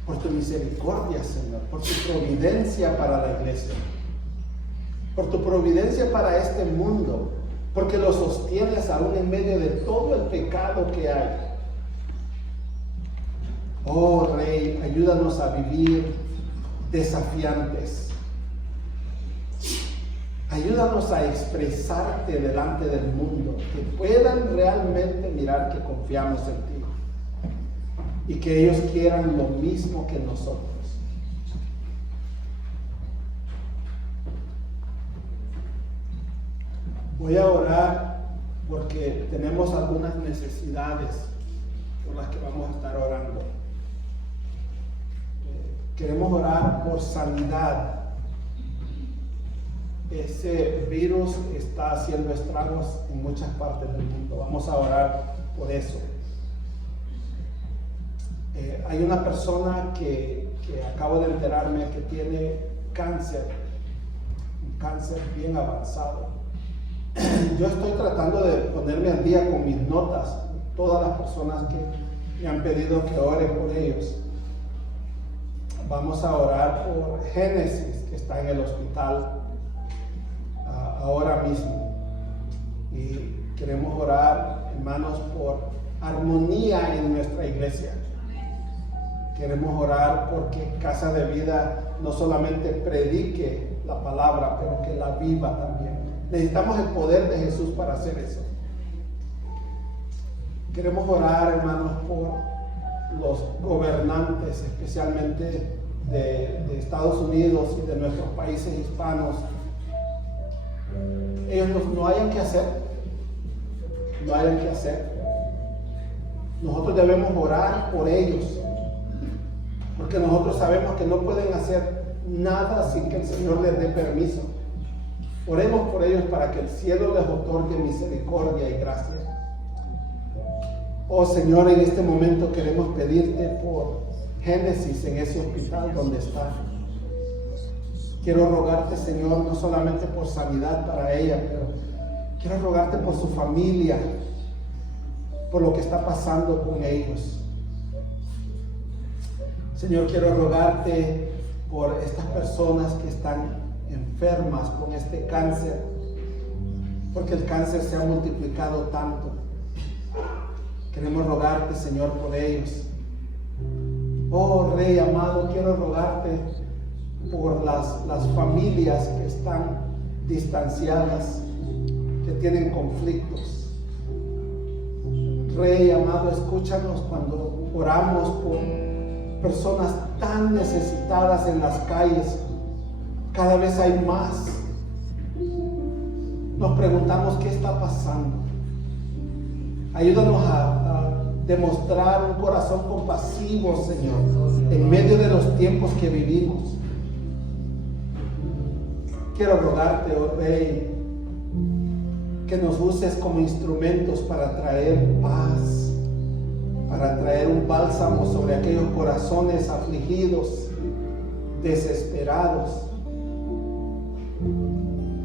Por tu misericordia, Señor, por tu providencia para la iglesia, por tu providencia para este mundo, porque lo sostienes aún en medio de todo el pecado que hay. Oh Rey, ayúdanos a vivir desafiantes. Ayúdanos a expresarte delante del mundo, que puedan realmente mirar que confiamos en ti y que ellos quieran lo mismo que nosotros. Voy a orar porque tenemos algunas necesidades por las que vamos a estar orando. Queremos orar por sanidad. Ese virus está haciendo estragos en muchas partes del mundo. Vamos a orar por eso. Hay una persona que acabo de enterarme que tiene cáncer, un cáncer bien avanzado. Yo estoy tratando de ponerme al día con mis notas, todas las personas que me han pedido que ore por ellos. Vamos a orar por Génesis, que está en el hospital ahora mismo. Y queremos orar, hermanos, por armonía en nuestra iglesia. Queremos orar porque Casa de Vida no solamente predique la palabra, pero que la viva también. Necesitamos el poder de Jesús para hacer eso. Queremos orar, hermanos, por los gobernantes, especialmente de Estados Unidos y de nuestros países hispanos. Ellos no hayan que hacer. No hayan que hacer. Nosotros debemos orar por ellos, porque nosotros sabemos que no pueden hacer nada sin que el Señor les dé permiso. Oremos por ellos para que el cielo les otorgue misericordia y gracia. Oh Señor, en este momento queremos pedirte por Génesis en ese hospital donde está. Quiero rogarte, Señor, no solamente por sanidad para ella, pero quiero rogarte por su familia, por lo que está pasando con ellos. Señor, quiero rogarte por estas personas que están enfermas con este cáncer, porque el cáncer se ha multiplicado tanto. Queremos rogarte, Señor, por ellos. Oh Rey amado, quiero rogarte por las familias que están distanciadas, que tienen conflictos. Rey amado, escúchanos cuando oramos por personas tan necesitadas en las calles. Cada vez hay más. Nos preguntamos qué está pasando. Ayúdanos a demostrar un corazón compasivo, Señor, en medio de los tiempos que vivimos. Quiero rogarte, oh Rey, que nos uses como instrumentos para traer paz, para traer un bálsamo sobre aquellos corazones afligidos, desesperados.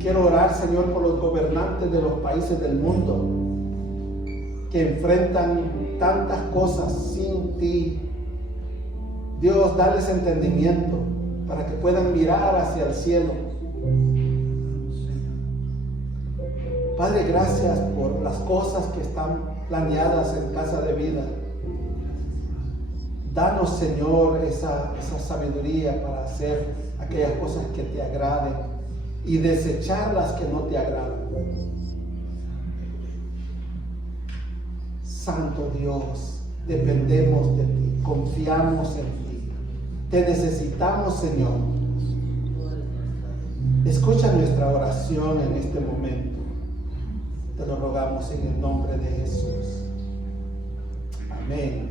Quiero orar, Señor, por los gobernantes de los países del mundo que enfrentan tantas cosas sin ti. Dios, dales entendimiento para que puedan mirar hacia el cielo. Padre, gracias por las cosas que están planeadas en Casa de Vida. Danos, Señor, esa sabiduría para hacer aquellas cosas que te agraden y desechar las que no te agradan. Santo Dios, dependemos de ti, confiamos en ti, te necesitamos, Señor. Escucha nuestra oración en este momento. Te lo rogamos en el nombre de Jesús. Amén.